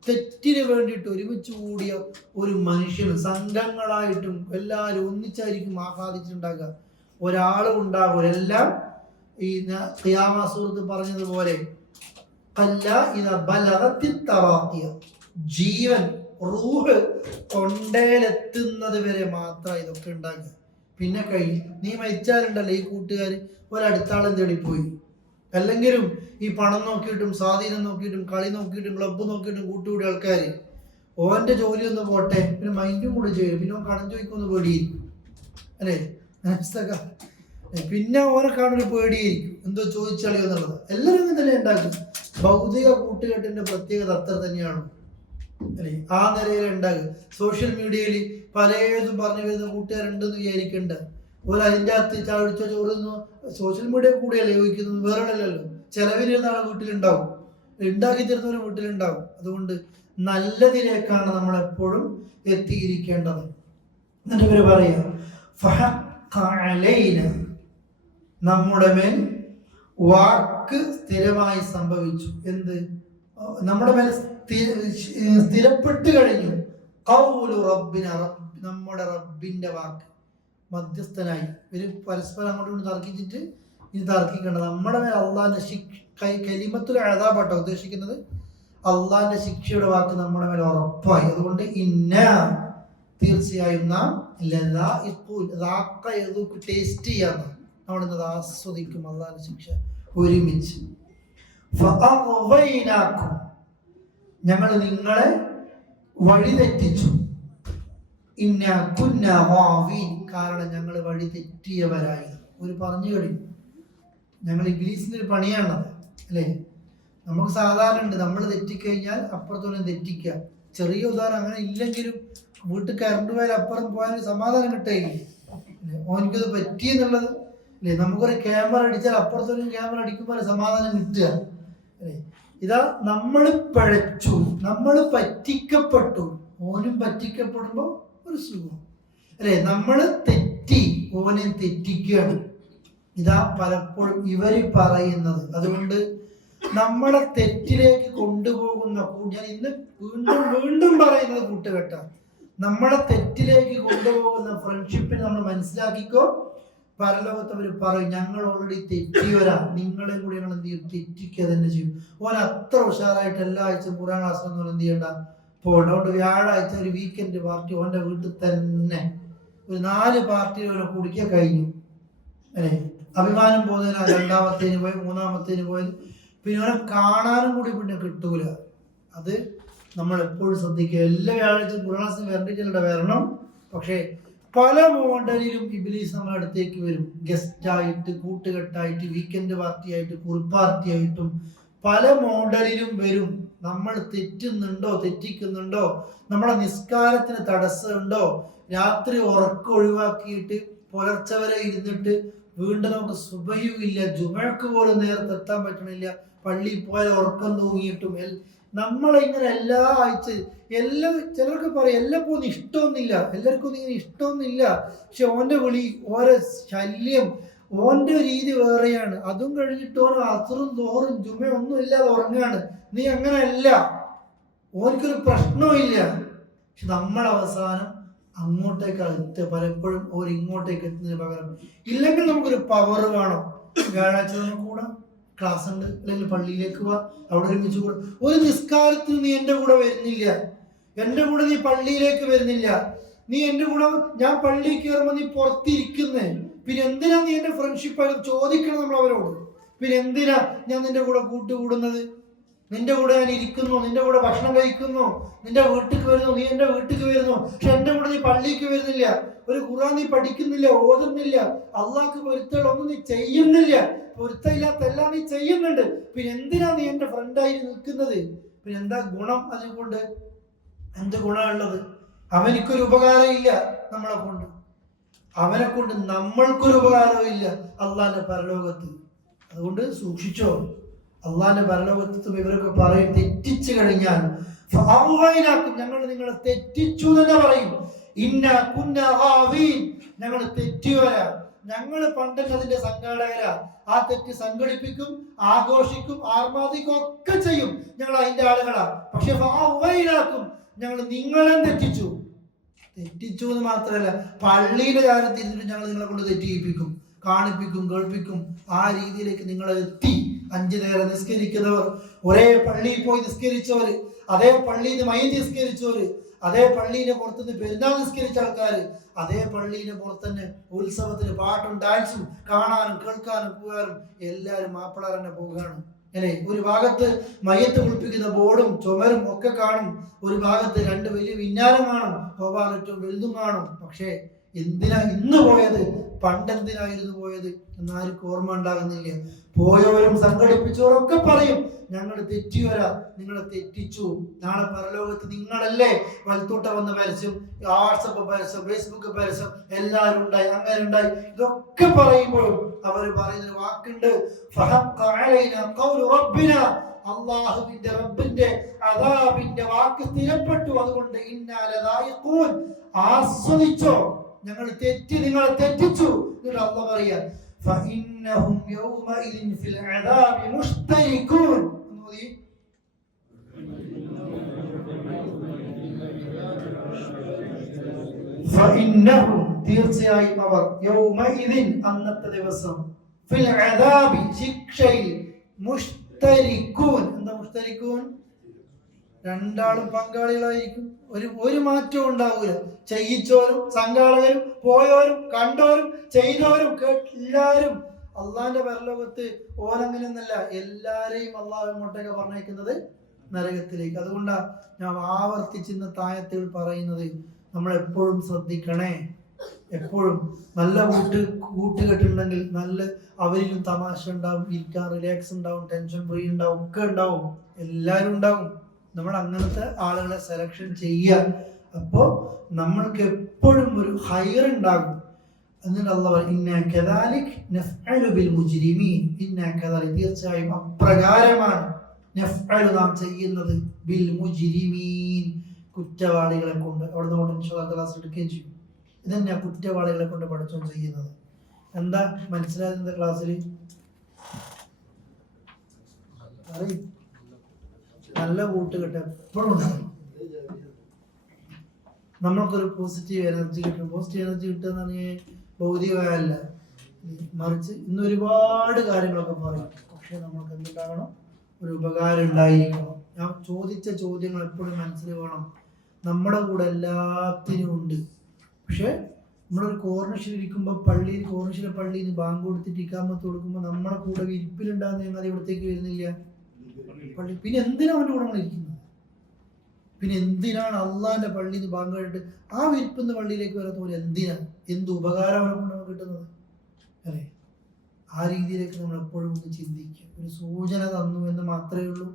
തെറ്റിന് വേണ്ടിയിട്ട് ഒരുമിച്ച് കൂടിയ ഒരു മനുഷ്യന് സംഘങ്ങളായിട്ടും എല്ലാവരും ഒന്നിച്ചായിരിക്കും ആഹ്ലാദിച്ചിട്ടുണ്ടാകുക. ഒരാളും ഉണ്ടാകും. എല്ലാം ഈ ഖിയാമ സൂറത്ത് പറഞ്ഞതുപോലെ ജീവൻ റൂഹ് തൊണ്ടയിലെത്തുന്നത് വരെ മാത്രം ഇതൊക്കെ ഉണ്ടാകുക. പിന്നെ കഴിയും. നീ മരിച്ചാലുണ്ടല്ലോ ഈ കൂട്ടുകാർ ഒരടുത്താളം തേടിപ്പോയി. അല്ലെങ്കിലും ഈ പണം നോക്കിയിട്ടും സ്വാധീനം നോക്കിയിട്ടും കളി നോക്കിയിട്ടും ക്ലബ്ബ് നോക്കിയിട്ടും കൂട്ടുകൂടിയ ആൾക്കാർ ഓൻ്റെ ജോലി ഒന്ന് പോട്ടെ, പിന്നെ മൈൻഡും കൂടി ചെയ്യും, പിന്നെ കടം ചോദിക്കൊന്ന് പേടിയിരിക്കും അല്ലേ, പിന്നെ ഓനെ കാണൊരു പേടിയായിരിക്കും, എന്തോ ചോദിച്ചാളിയോ എന്നുള്ളത്. എല്ലാവരും ഇങ്ങനെ തന്നെ ഉണ്ടാക്കും. ഭൗതിക കൂട്ടുകെട്ടിന്റെ പ്രത്യേകത അത്ര തന്നെയാണ് അല്ലേ, ആ നിലയിൽ ഉണ്ടാകുക. സോഷ്യൽ മീഡിയയിൽ പലതും പറഞ്ഞു വരുന്ന കൂട്ടുകാരുണ്ടെന്ന് വിചാരിക്കേണ്ട. അതുപോലെ അതിൻ്റെ അകത്ത് ചാടിച്ച ചോറുന്നു സോഷ്യൽ മീഡിയ കൂടിയല്ലേ ചോദിക്കുന്നത്, വേറെ അല്ലല്ലോ. ചെലവിലിരുന്ന ആളെ വീട്ടിലുണ്ടാവും, ഉണ്ടാക്കി തരുന്നവരും വീട്ടിലുണ്ടാവും. അതുകൊണ്ട് നല്ലതിലേക്കാണ് നമ്മൾ എപ്പോഴും എത്തിയിരിക്കേണ്ടത്. എന്നിട്ട് ഇവര് പറയാ നമ്മുടെ മേൽ വാക്ക് സ്ഥിരമായി സംഭവിച്ചു. എന്ത്? നമ്മുടെ മേൽ സ്ഥിരപ്പെട്ട് കഴിഞ്ഞു. ഖൗലു റബ്ബിന, നമ്മുടെ റബ്ബിന്റെ വാക്ക് മധ്യസ്ഥനായി. ഇവര് പരസ്പരം അങ്ങോട്ട് തർക്കിച്ചിട്ട് ഇനി തർക്കിക്കേണ്ട. നമ്മുടെ മേൽ അള്ളാന്റെ കലിമത്തുൽ അദാബാട്ടോ ഉദ്ദേശിക്കുന്നത്, അള്ളാന്റെ ശിക്ഷയുടെ വാക്ക് നമ്മുടെ മേൽ ഉറപ്പായി. അതുകൊണ്ട് തീർച്ചയായും നാം ടേസ്റ്റ് ചെയ്യാന്ന്, നമ്മളിന്നത് ആസ്വദിക്കും അള്ളാന്റെ ശിക്ഷ ഒരുമിച്ച്. ഞങ്ങൾ നിങ്ങളെ വഴിതെറ്റിച്ചു. കാരണം ഞങ്ങൾ വഴി തെറ്റിയവരായി. ഒരു പറഞ്ഞു കഴിഞ്ഞു, ഞങ്ങൾ ഇംഗ്ലീഷിന്റെ ഒരു പണിയാണത് അല്ലേ. നമുക്ക് സാധാരണ ഉണ്ട്, നമ്മൾ തെറ്റിക്കഴിഞ്ഞാൽ അപ്പുറത്തോളം തെറ്റിക്കുക. ചെറിയ ഉദാഹരണം അങ്ങനെ ഇല്ലെങ്കിലും വീട്ടിൽ കറണ്ട് പോയാൽ അപ്പുറം പോയാൽ സമാധാനം കിട്ടുകയില്ലേ, ഓനിക്കത് പറ്റിയെന്നുള്ളത് അല്ലേ. നമുക്കൊരു ക്യാമറ അടിച്ചാൽ അപ്പുറത്തോളം ക്യാമറ അടിക്കുമ്പോൾ സമാധാനം കിട്ടുക അല്ലേ. ഇതാ നമ്മൾ പഴച്ചു, നമ്മൾ പറ്റിക്കപ്പെട്ടു, ഓനും പറ്റിക്കപ്പെടുമ്പോൾ ഒരു സുഖം അല്ലേ. നമ്മൾ തെറ്റി, ഓനെ തെറ്റിക്കുകയാണ്. ഇതാ പലപ്പോഴും ഇവര് പറയുന്നത്. അതുകൊണ്ട് നമ്മളെ തെറ്റിലേക്ക് കൊണ്ടുപോകുന്ന, ഞാൻ ഇന്ന് വീണ്ടും വീണ്ടും പറയുന്നത് കൂട്ടുകെട്ട, നമ്മളെ തെറ്റിലേക്ക് കൊണ്ടുപോകുന്ന ഫ്രണ്ട്ഷിപ്പിനെ നമ്മൾ മനസ്സിലാക്കിക്കോ. പരലോകത്തവർ പറയും ഞങ്ങൾ ഓൾറെഡി തെറ്റിയവരാ, നിങ്ങളെ കൂടി ഞങ്ങൾ എന്ത് ചെയ്യും, തെറ്റിക്കുക തന്നെ ചെയ്യും. ഓൻ അത്ര ഉഷാറായിട്ട് എല്ലാ ആഴ്ചയും ഖുർആൻ ക്ലാസ്സിലൊന്നും എന്ത് ചെയ്യണ്ട പോകണ്ട. അതുകൊണ്ട് വ്യാഴാഴ്ച ഒരു വീക്കെൻഡ് പാർട്ടി ഓൻ്റെ വീട്ടിൽ തന്നെ ഒരു 4 പാർട്ടി ഓരോ കുടിക്കാൻ കഴിഞ്ഞു അല്ലേ. അഭിമാനം പോകുന്നതിനാ രണ്ടാമത്തേന് പോയി, മൂന്നാമത്തേന് പോയത്, പിന്നെ ഓനെ കാണാനും കൂടി പിന്നെ കിട്ടൂല. അത് നമ്മൾ എപ്പോഴും ശ്രദ്ധിക്കുക. എല്ലാ വ്യാഴാഴ്ചയും ഖുർആൻ ക്ലാസ്സിന് വരണ്ടിട്ടുള്ള വരണം. പക്ഷേ പല മോഡലിലും ഇബ്ലീസ് നമ്മുടെ അടുത്തേക്ക് വരും. ഗസ്റ്റായിട്ട്, കൂട്ടുകെട്ടായിട്ട്, വീക്കെൻഡ് പാർട്ടി ആയിട്ട്, കുറിപ്പാർട്ടി ആയിട്ടും പല മോഡലിലും വരും. നമ്മൾ തെറ്റുന്നുണ്ടോ, തെറ്റിക്കുന്നുണ്ടോ, നമ്മളെ നിസ്കാരത്തിന് തടസ്സമുണ്ടോ, രാത്രി ഉറക്കം ഒഴിവാക്കിയിട്ട് പുലർച്ചെ വരെ ഇരുന്നിട്ട് വീണ്ടും നമുക്ക് സുബഹിയും ഇല്ല, ജുമഅക്ക് പോലും നേരത്തെ എത്താൻ പറ്റണില്ല, പള്ളിയിൽ പോയാൽ ഉറക്കം തൂങ്ങിയിട്ടും നമ്മളിങ്ങനെ എല്ലാ ആഴ്ച ചിലർക്ക് പറയും എല്ലാപ്പോഴും ഇഷ്ടമൊന്നുമില്ല, എല്ലാവർക്കും ഒന്നും ഇങ്ങനെ ഇഷ്ടമൊന്നുമില്ല. പക്ഷെ ഓൻ്റെ വിളി, ഓരോ ശല്യം, ഓൻ്റെ രീതി വേറെയാണ്. അതും കഴിഞ്ഞിട്ട് ഓരോ അസറും ദോറും ജുമയും ഒന്നും ഇല്ലാതെ ഉറങ്ങാണ്. നീ അങ്ങനെയല്ല, ഓനക്കൊരു പ്രശ്നവും ഇല്ല. പക്ഷെ നമ്മളവസാനം അങ്ങോട്ടേക്കാണ് എത്തുക. പലപ്പോഴും ഓർ ഇങ്ങോട്ടേക്ക് എത്തുന്നതിന് പകരം ഇല്ലെങ്കിൽ നമുക്കൊരു പവർ വേണം. വ്യാഴാഴ്ച നമുക്ക് കൂടാം, ക്ലാസ് ഉണ്ട്, അല്ലെങ്കിൽ പള്ളിയിലേക്ക് പോവാ, അവിടെ ഒരുമിച്ച് കൂടാ. ഒരു നിസ്കാരത്തിന് നീ എൻ്റെ കൂടെ വരുന്നില്ല, എൻ്റെ കൂടെ നീ പള്ളിയിലേക്ക് വരുന്നില്ല, നീ എന്റെ കൂടെ, ഞാൻ പള്ളിയിൽ കയറുമ്പോൾ നീ പുറത്തിരിക്കുന്നേ, പിന്നെ എന്തിനാ നീ എന്റെ ഫ്രണ്ട്ഷിപ്പ് ആയാലും ചോദിക്കണം നമ്മൾ അവരോട്. പിന്നെ എന്തിനാ ഞാൻ നിന്റെ കൂടെ കൂട്ടുകൂടുന്നത്? നിന്റെ കൂടെ ഞാൻ ഇരിക്കുന്നു, നിന്റെ കൂടെ ഭക്ഷണം കഴിക്കുന്നു, നിന്റെ വീട്ടിലേക്ക് വരുന്നു, നീ എന്റെ വീട്ടിലേക്ക് വരുന്നു, പക്ഷെ എന്റെ കൂടെ നീ പള്ളിക്ക് വരുന്നില്ല, ഒരു ഖുർആൻ നീ പഠിക്കുന്നില്ല, ഓതുന്നില്ല, അള്ളാഹ്ക്ക് പൊരുത്തങ്ങളൊന്നും നീ ചെയ്യുന്നില്ല, പൊരുത്തമില്ലാത്തെല്ലാം നീ ചെയ്യുന്നുണ്ട്, പിന്നെ എന്തിനാ നീ എന്റെ ഫ്രണ്ടായി നിൽക്കുന്നത്? പിന്നെ എന്താ ഗുണം അതിനെക്കൊണ്ട്? എന്ത് ഗുണമുള്ളത്? അവനിക്കൊരു ഉപകാരം ഇല്ല നമ്മളെ കൊണ്ട്, അവനെ കൊണ്ട് നമ്മൾക്കൊരു ഉപകാരവും ഇല്ല അള്ളാന്റെ പരലോകത്ത്. അതുകൊണ്ട് സൂക്ഷിച്ചോ. അള്ളാന്റെ പരലോകത്തും ഇവരൊക്കെ പറയും, തെറ്റിച്ചു കഴിഞ്ഞാൽ ഞങ്ങൾ നിങ്ങളെ തെറ്റിച്ചു തന്നെ പറയും. ഞങ്ങൾ തെറ്റിയവരാ, ഞങ്ങൾ പണ്ടതിന്റെ സംഘാടകരാ, ആ തെറ്റ് സംഘടിപ്പിക്കും, ആഘോഷിക്കും, ആർമാദിക്കും ഒക്കെ ചെയ്യും, ഞങ്ങൾ അതിന്റെ ആളുകളാ. പക്ഷെ ഞങ്ങൾ നിങ്ങളെ തെറ്റിച്ചു എന്ന് മാത്രമല്ല, പള്ളിയുടെ കാര്യത്തിൽ ഞങ്ങൾ നിങ്ങളെ കൊണ്ട് തെറ്റിയിപ്പിക്കും, കാണിപ്പിക്കും, കേൾപ്പിക്കും. ആ രീതിയിലേക്ക് നിങ്ങൾ എത്തി. 5 നേരം നിസ്കരിക്കുന്നവർ, ഒരേ പള്ളിയിൽ പോയി നിസ്കരിച്ചവർ, അതേ പള്ളിയിൽ നിന്ന് മൈൻ നിസ്കരിച്ചവര്, അതേ പള്ളിയുടെ പുറത്തുനിന്ന് പെരുന്നാൾ നിസ്കരിച്ച ആൾക്കാർ, അതേ പള്ളിയുടെ പുറത്തുതന്നെ ഉത്സവത്തിന് പാട്ടും ഡാൻസും കാണാനും കേൾക്കാനും പോകാനും എല്ലാവരും മാപ്പിള തന്നെ പോവുകയാണ് അല്ലേ. ഒരു ഭാഗത്ത് മയ്യത്ത് കുളിപ്പിക്കുന്ന ബോർഡും ചുമരും ഒക്കെ കാണും, ഒരു ഭാഗത്ത് 2 വലിയ വിഞ്ഞാരം കാണും, ഏറ്റവും വലുതും കാണും. പക്ഷേ എന്തിനാ ഇന്ന് പോയത്, പണ്ടെന്തിനായിരുന്നു പോയത് എന്നാർക്കും ഓർമ്മ ഉണ്ടാകുന്നില്ല. പോയവരും സംഘടിപ്പിച്ചവരൊക്കെ പറയും, ഞങ്ങൾ തെറ്റിയവരാ, നിങ്ങളെ തെറ്റിച്ചു. നാളെ പരലോകത്ത് നിങ്ങളല്ലേ വലത്തോട്ട വന്ന പരസ്യം, വാട്സപ്പ് പരസ്യം, ഫേസ്ബുക്ക് പരസ്യം, എല്ലാവരും ഉണ്ടായി, അങ്ങനെ ഉണ്ടായി. ഇതൊക്കെ പറയുമ്പോഴും അവർ പറയുന്നൊരു വാക്കുണ്ട്, അള്ളാഹുവിന്റെ റബ്ബിന്റെ അദാബിന്റെ വാക്ക് സ്ഥിരപ്പെട്ടു. അതുകൊണ്ട് ആസ്വദിച്ചോ, ഞങ്ങൾ തെറ്റി, നിങ്ങളെ തെറ്റിച്ചു. എന്നിട്ട് അള്ളാഹ് പറയാ فإنهم يومئذ في العذاب مشتركون. فإنهم തീർച്ചയായും അവർ യൗമഇദിൻ അന്നത്തെ ദിവസം ഫിൽ അദാബി ശിക്ഷയിൽ മുഷ്തരിക്കൂൻ. എന്താ മുഷ്തരിക്കൂൻ? രണ്ടാളും പങ്കാളികളായിരിക്കും. ഒരു മാറ്റവും ഉണ്ടാവില്ല. ചെയ്യിച്ചവരും സംഘാടകരും പോയവരും കണ്ടവരും ചെയ്തവരും എല്ലാവരും അള്ളാന്റെ പരലോകത്ത് ഓരങ്ങനെയൊന്നല്ല, എല്ലാരെയും അള്ളാഹു ഇങ്ങോട്ടേക്ക് പറഞ്ഞേക്കുന്നത് നരകത്തിലേക്ക്. അതുകൊണ്ടാ ഞാൻ ആവർത്തിച്ചിരുന്ന തായത്തിൽ പറയുന്നത്, നമ്മൾ എപ്പോഴും ശ്രദ്ധിക്കണേ. എപ്പോഴും നല്ല കൂട്ടുകെട്ടുണ്ടെങ്കിൽ നല്ല അവരിലും തമാശ ഉണ്ടാവും, ഇരിക്കാൻ റിലാക്സ് ഉണ്ടാവും, ടെൻഷൻ ഫ്രീ ഉണ്ടാവും, ഒക്കെ ഉണ്ടാവും, എല്ലാവരും ഉണ്ടാവും. നമ്മൾ അങ്ങനത്തെ ആളുകളെ സെലക്ഷൻ ചെയ്യുക. അപ്പോൾ നമ്മൾക്ക് എപ്പോഴും ഒരു ഹൈർ ഉണ്ടാകും. എന്നിട്ട് അല്ലാഹു തീർച്ചയായും അപ്രകാരമാണ് നാം ചെയ്യുന്നത് ബിൽ മുജ്രിമീൻ, കുറ്റവാളികളെ കൊണ്ട്. അവിടുന്ന് കൊണ്ട് ഇൻഷാല്ലാഹ് ക്ലാസ് എടുക്കുകയും ചെയ്യും. ഇതന്നെയാ കുറ്റവാളികളെ കൊണ്ട് പഠിച്ചോ ചെയ്യുന്നത്. എന്താ മനസ്സിലാകുന്നത് ക്ലാസ്സിൽ? അറിയും, നല്ല കൂട്ടുകെട്ട് എപ്പോഴും ഉണ്ടാകും. നമ്മൾക്കൊരു പോസിറ്റീവ് എനർജി കിട്ടും. പോസിറ്റീവ് എനർജി കിട്ടുക എന്ന് പറഞ്ഞാൽ ഭൗതികമായല്ല, മറിച്ച് ഇന്ന് ഒരുപാട് കാര്യങ്ങളൊക്കെ പറയും, പക്ഷെ നമ്മൾക്ക് എന്തുണ്ടാകണം? ഒരു ഉപകാരം ഉണ്ടായിരിക്കണം. ഞാൻ ചോദിച്ച ചോദ്യങ്ങൾ എപ്പോഴും മനസ്സിൽ വേണം. നമ്മുടെ കൂടെ എല്ലാത്തിനും ഉണ്ട്. പക്ഷെ നമ്മളൊരു കോർണിഷിലിരിക്കുമ്പോൾ കോർണിഷിലെ പള്ളിയിൽ നിന്ന് ബാങ്ക് കൊടുത്തിട്ട് ഇക്കാമത്ത് കൊടുക്കുമ്പോൾ നമ്മുടെ കൂടെ വിരിപ്പിലുണ്ടാകുന്ന ഞങ്ങൾ ഇവിടത്തേക്ക് വരുന്നില്ല പള്ളി. പിന്നെ എന്തിനാ അവൻ്റെ കൂടെ നമ്മൾ ഇരിക്കുന്നത്? പിന്നെ എന്തിനാണ് അള്ളാന്റെ പള്ളിയിൽ നിന്ന് ബാങ്ക് കേട്ടിട്ട് ആ വിരിപ്പുന്ന പള്ളിയിലേക്ക് വരാത്ത പോലെ എന്തിനാ? എന്ത് ഉപകാരം അവനെ കൊണ്ട് നമുക്ക് കിട്ടുന്നത് അല്ലേ? ആ രീതിയിലേക്ക് നമ്മൾ എപ്പോഴും ഒന്ന് ചിന്തിക്കുക. ഒരു സൂചന തന്നു എന്ന് മാത്രമേ ഉള്ളൂ.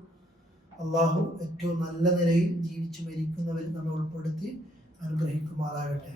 അള്ളാഹു ഏറ്റവും നല്ല നിലയിൽ ജീവിച്ചു മരിക്കുന്നവർ നമ്മൾ ഉൾപ്പെടുത്തി അനുഗ്രഹിക്കുമാറാകട്ടെ.